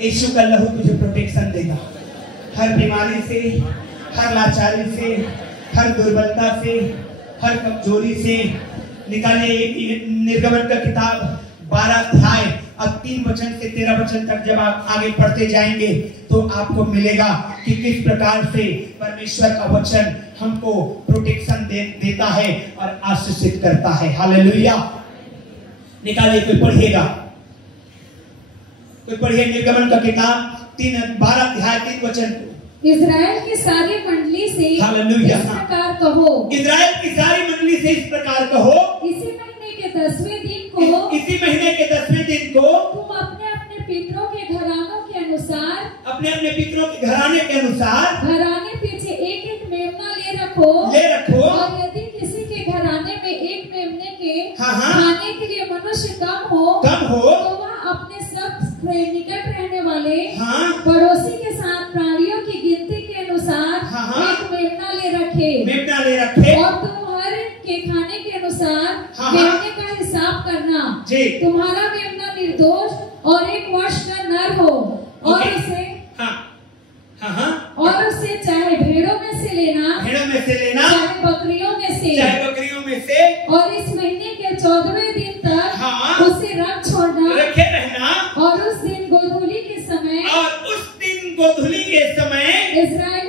यीशु का लहू तुझे प्रोटेक्शन देगा। हर बीमारी से, हर लाचारी से, हर दुर्बलता से, हर कमजोरी से निकालिए। निर्गमन का किताब 12 अध्याय अब 3 वचन से 13 वचन तक जब आप आगे पढ़ते जाएंगे तो आपको मिलेगा कि किस प्रकार से परमेश्वर का वचन हमको प्रोटेक्शन देता है और आशीषित करता है। हालेलुया। निकालिए, कोई पढ़िएगा, कोई पढ़िए निर्गमन का किताब 12 अध्याय 3 वचन। इज़राइल की सारी मंडली से इस प्रकार कहो, इज़राइल की सारी मंडली से इस प्रकार कहो, इसी महीने के 10वें दिन को, इसी महीने के 10वें दिन को तुम अपने अपने पितरों के घरानों के अनुसार, अपने अपने पितरों के घराने के अनुसार घराने पीछे एक एक मेमना ले रखो। और यदि किसी के घराने में एक मेमने के खाने के लिए मनुष्य कम हो तो वह अपने सब निकट रहने वाले पड़ोसी के साथ प्राणियों की गिनती के अनुसार एक मेमना ले रखे। और तुम हर के खाने के अनुसार मेमने का हिसाब करना। तुम्हारा मेमना निर्दोष और 1 वर्ष का नर हो और उसे चाहे भेड़ों में से लेना, चाहे बकरियों में से, और इस महीने के 14वें दिन तक उसे रख छोड़ना, रखे रहना। और उस दिन गोधूली के समय इज़राइल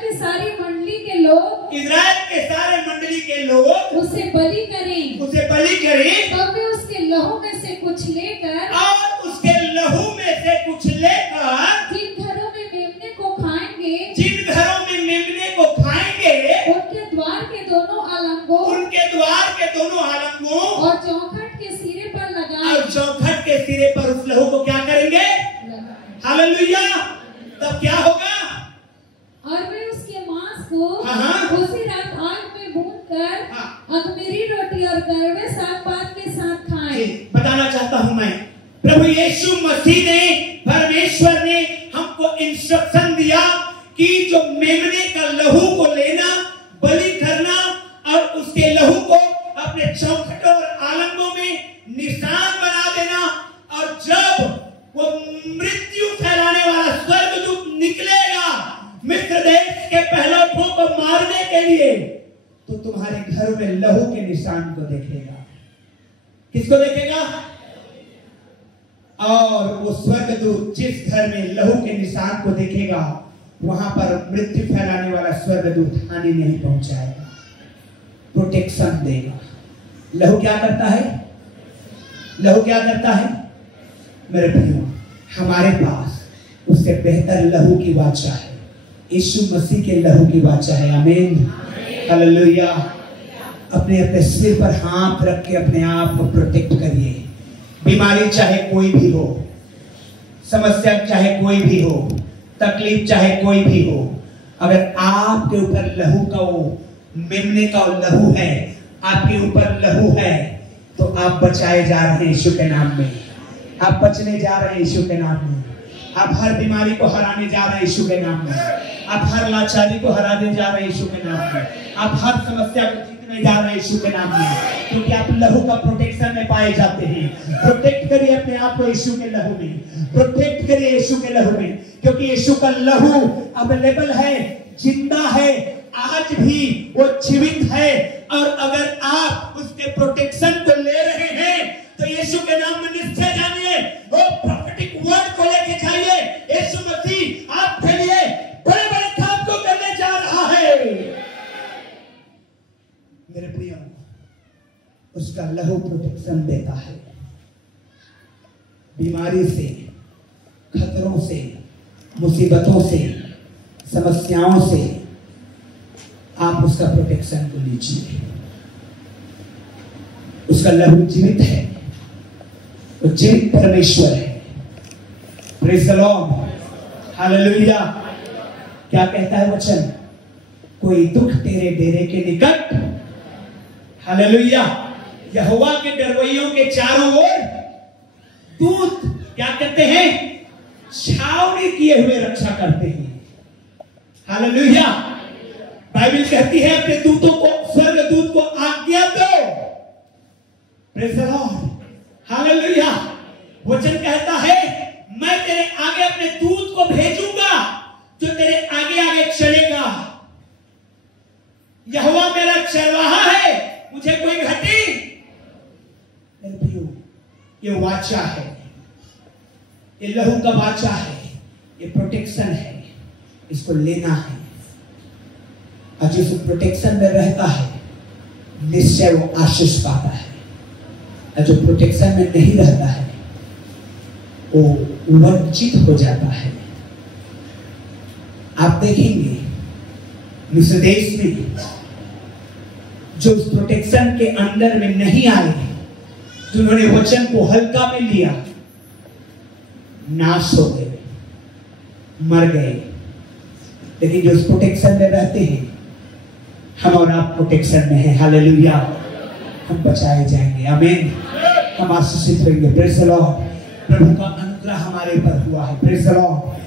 के सारी मंडली के लोग उसे बलि करें। तब वे उसके लहू में से कुछ लेकर जिन घरों में मेमने को खाएंगे उनके द्वार के दोनों आलंगों और चौखट के सिरे पर लगाएं। उस लहू को क्या करेंगे? हालेलुया। तब क्या होगा? और वे उसके मांस को उसी रात आग में भूनकर अख़मीरी रोटी और कड़वे साग-पात के साथ खाएं। बताना चाहता हूं मैं, प्रभु यीशु मसीह ने, परमेश्वर ने हमको इंस्ट्रक्शन दिया कि जो मेमने का लहू को लेना, बलि करना और उसके लहू को अपने चौखटों और आलंगों में निशान बना देना। और जब वो मृत्यु फैलाने वाला स्वर्गदूत निकलेगा मिस्र देश के पहलौठों को मारने के लिए, तो तुम्हारे घर में लहू के निशान को देखेगा। किसको देखेगा? और वो स्वर्गदूत जिस घर में लहू के निशान को देखेगा वहां पर मृत्यु फैलाने वाला स्वर्गदूत हानि नहीं पहुंचाएगा, प्रोटेक्शन देगा। लहू क्या करता है? लहू क्या करता है? मेरे भाइयों, हमारे पास उससे बेहतर लहू की वाचा है। यीशु मसीह के लहू की वाचा है। आमीन, हालेलुया। अपने अपने सिर पर हाथ रख के अपने आप को प्रोटेक्ट करिए। बीमारी चाहे कोई भी हो, समस्या चाहे कोई भी हो, तकलीफ चाहे कोई भी हो, अगर आपके ऊपर लहू का वो मेमने का लहू है, आपके ऊपर लहू है, तो आप बचाए जा रहे हैं यीशु के नाम में। आप बचने जा रहे हैं यीशु के नाम में। आप हर बीमारी को हराने जा रहे हैं यीशु के नाम में। आप हर लाचारी को हराने जा रहे हैं यीशु के नाम में। आप हर समस्या को जीतने जा रहे हैं यीशु के नाम में, क्योंकि आप लहू का प्रोटेक्शन में पाए जाते हैं। प्रोटेक्ट करिए अपने आप को यीशु के लहू में, प्रोटेक्ट करिए यीशु के लहू में, क्योंकि यीशु का लहू अवेलेबल है, जिंदा है, आज भी वो जीवित है। और अगर आप उसके प्रोटेक्शन को ले रहे हैं तो यीशु के नाम में निश्चय जानिए, वो प्रोफेटिक वर्ड को लेके जाइए। यीशु मसीह आपके लिए बड़े बड़े काम को करने जा रहा है। मेरे प्रियो, उसका लहू प्रोटेक्शन देता है। बीमारी से, खतरों से, मुसीबतों से, समस्याओं से आप उसका प्रोटेक्शन को लीजिए। उसका लहू जीवित है, वो जीवित परमेश्वर है। Praise the Lord, hallelujah. क्या कहता है वचन? कोई दुख तेरे डेरे के निकट, हालेलुया। यहोवा के डरवैयों के चारों ओर दूत क्या करते हैं? छावनी किए हुए रक्षा करते हैं। हालेलुया। बाइबल कहती है अपने दूतों को, स्वर्गदूत को आज्ञा दो। Praise the Lord, hallelujah. वचन कहता है मैं तेरे आगे अपने दूत को भेजूंगा जो तेरे आगे आगे चलेगा। यहोवा मेरा चरवाहा है, मुझे कोई घटी। मेरे प्रियो, ये वाचा है, ये लहू का वाचा है, ये प्रोटेक्शन है, इसको लेना है। और जिस प्रोटेक्शन में रहता है निश्चय वो आशीष पाता है, और जो प्रोटेक्शन में नहीं रहता है वो वंचित हो जाता है। आप देखेंगे मिस्र देश में जो उस प्रोटेक्शन के अंदर में नहीं आए, जिन्होंने वचन को हल्का में लिया, नाश हो गए, मर गए। लेकिन जो उस प्रोटेक्शन में रहते हैं, हम और आप प्रोटेक्शन में हैं, हालेलुया, हम बचाए जाएंगे, आमीन। हम आशीषित होंगे। Praise the Lord. प्रभु का अनुग्रह हमारे ऊपर हुआ है। Praise the Lord.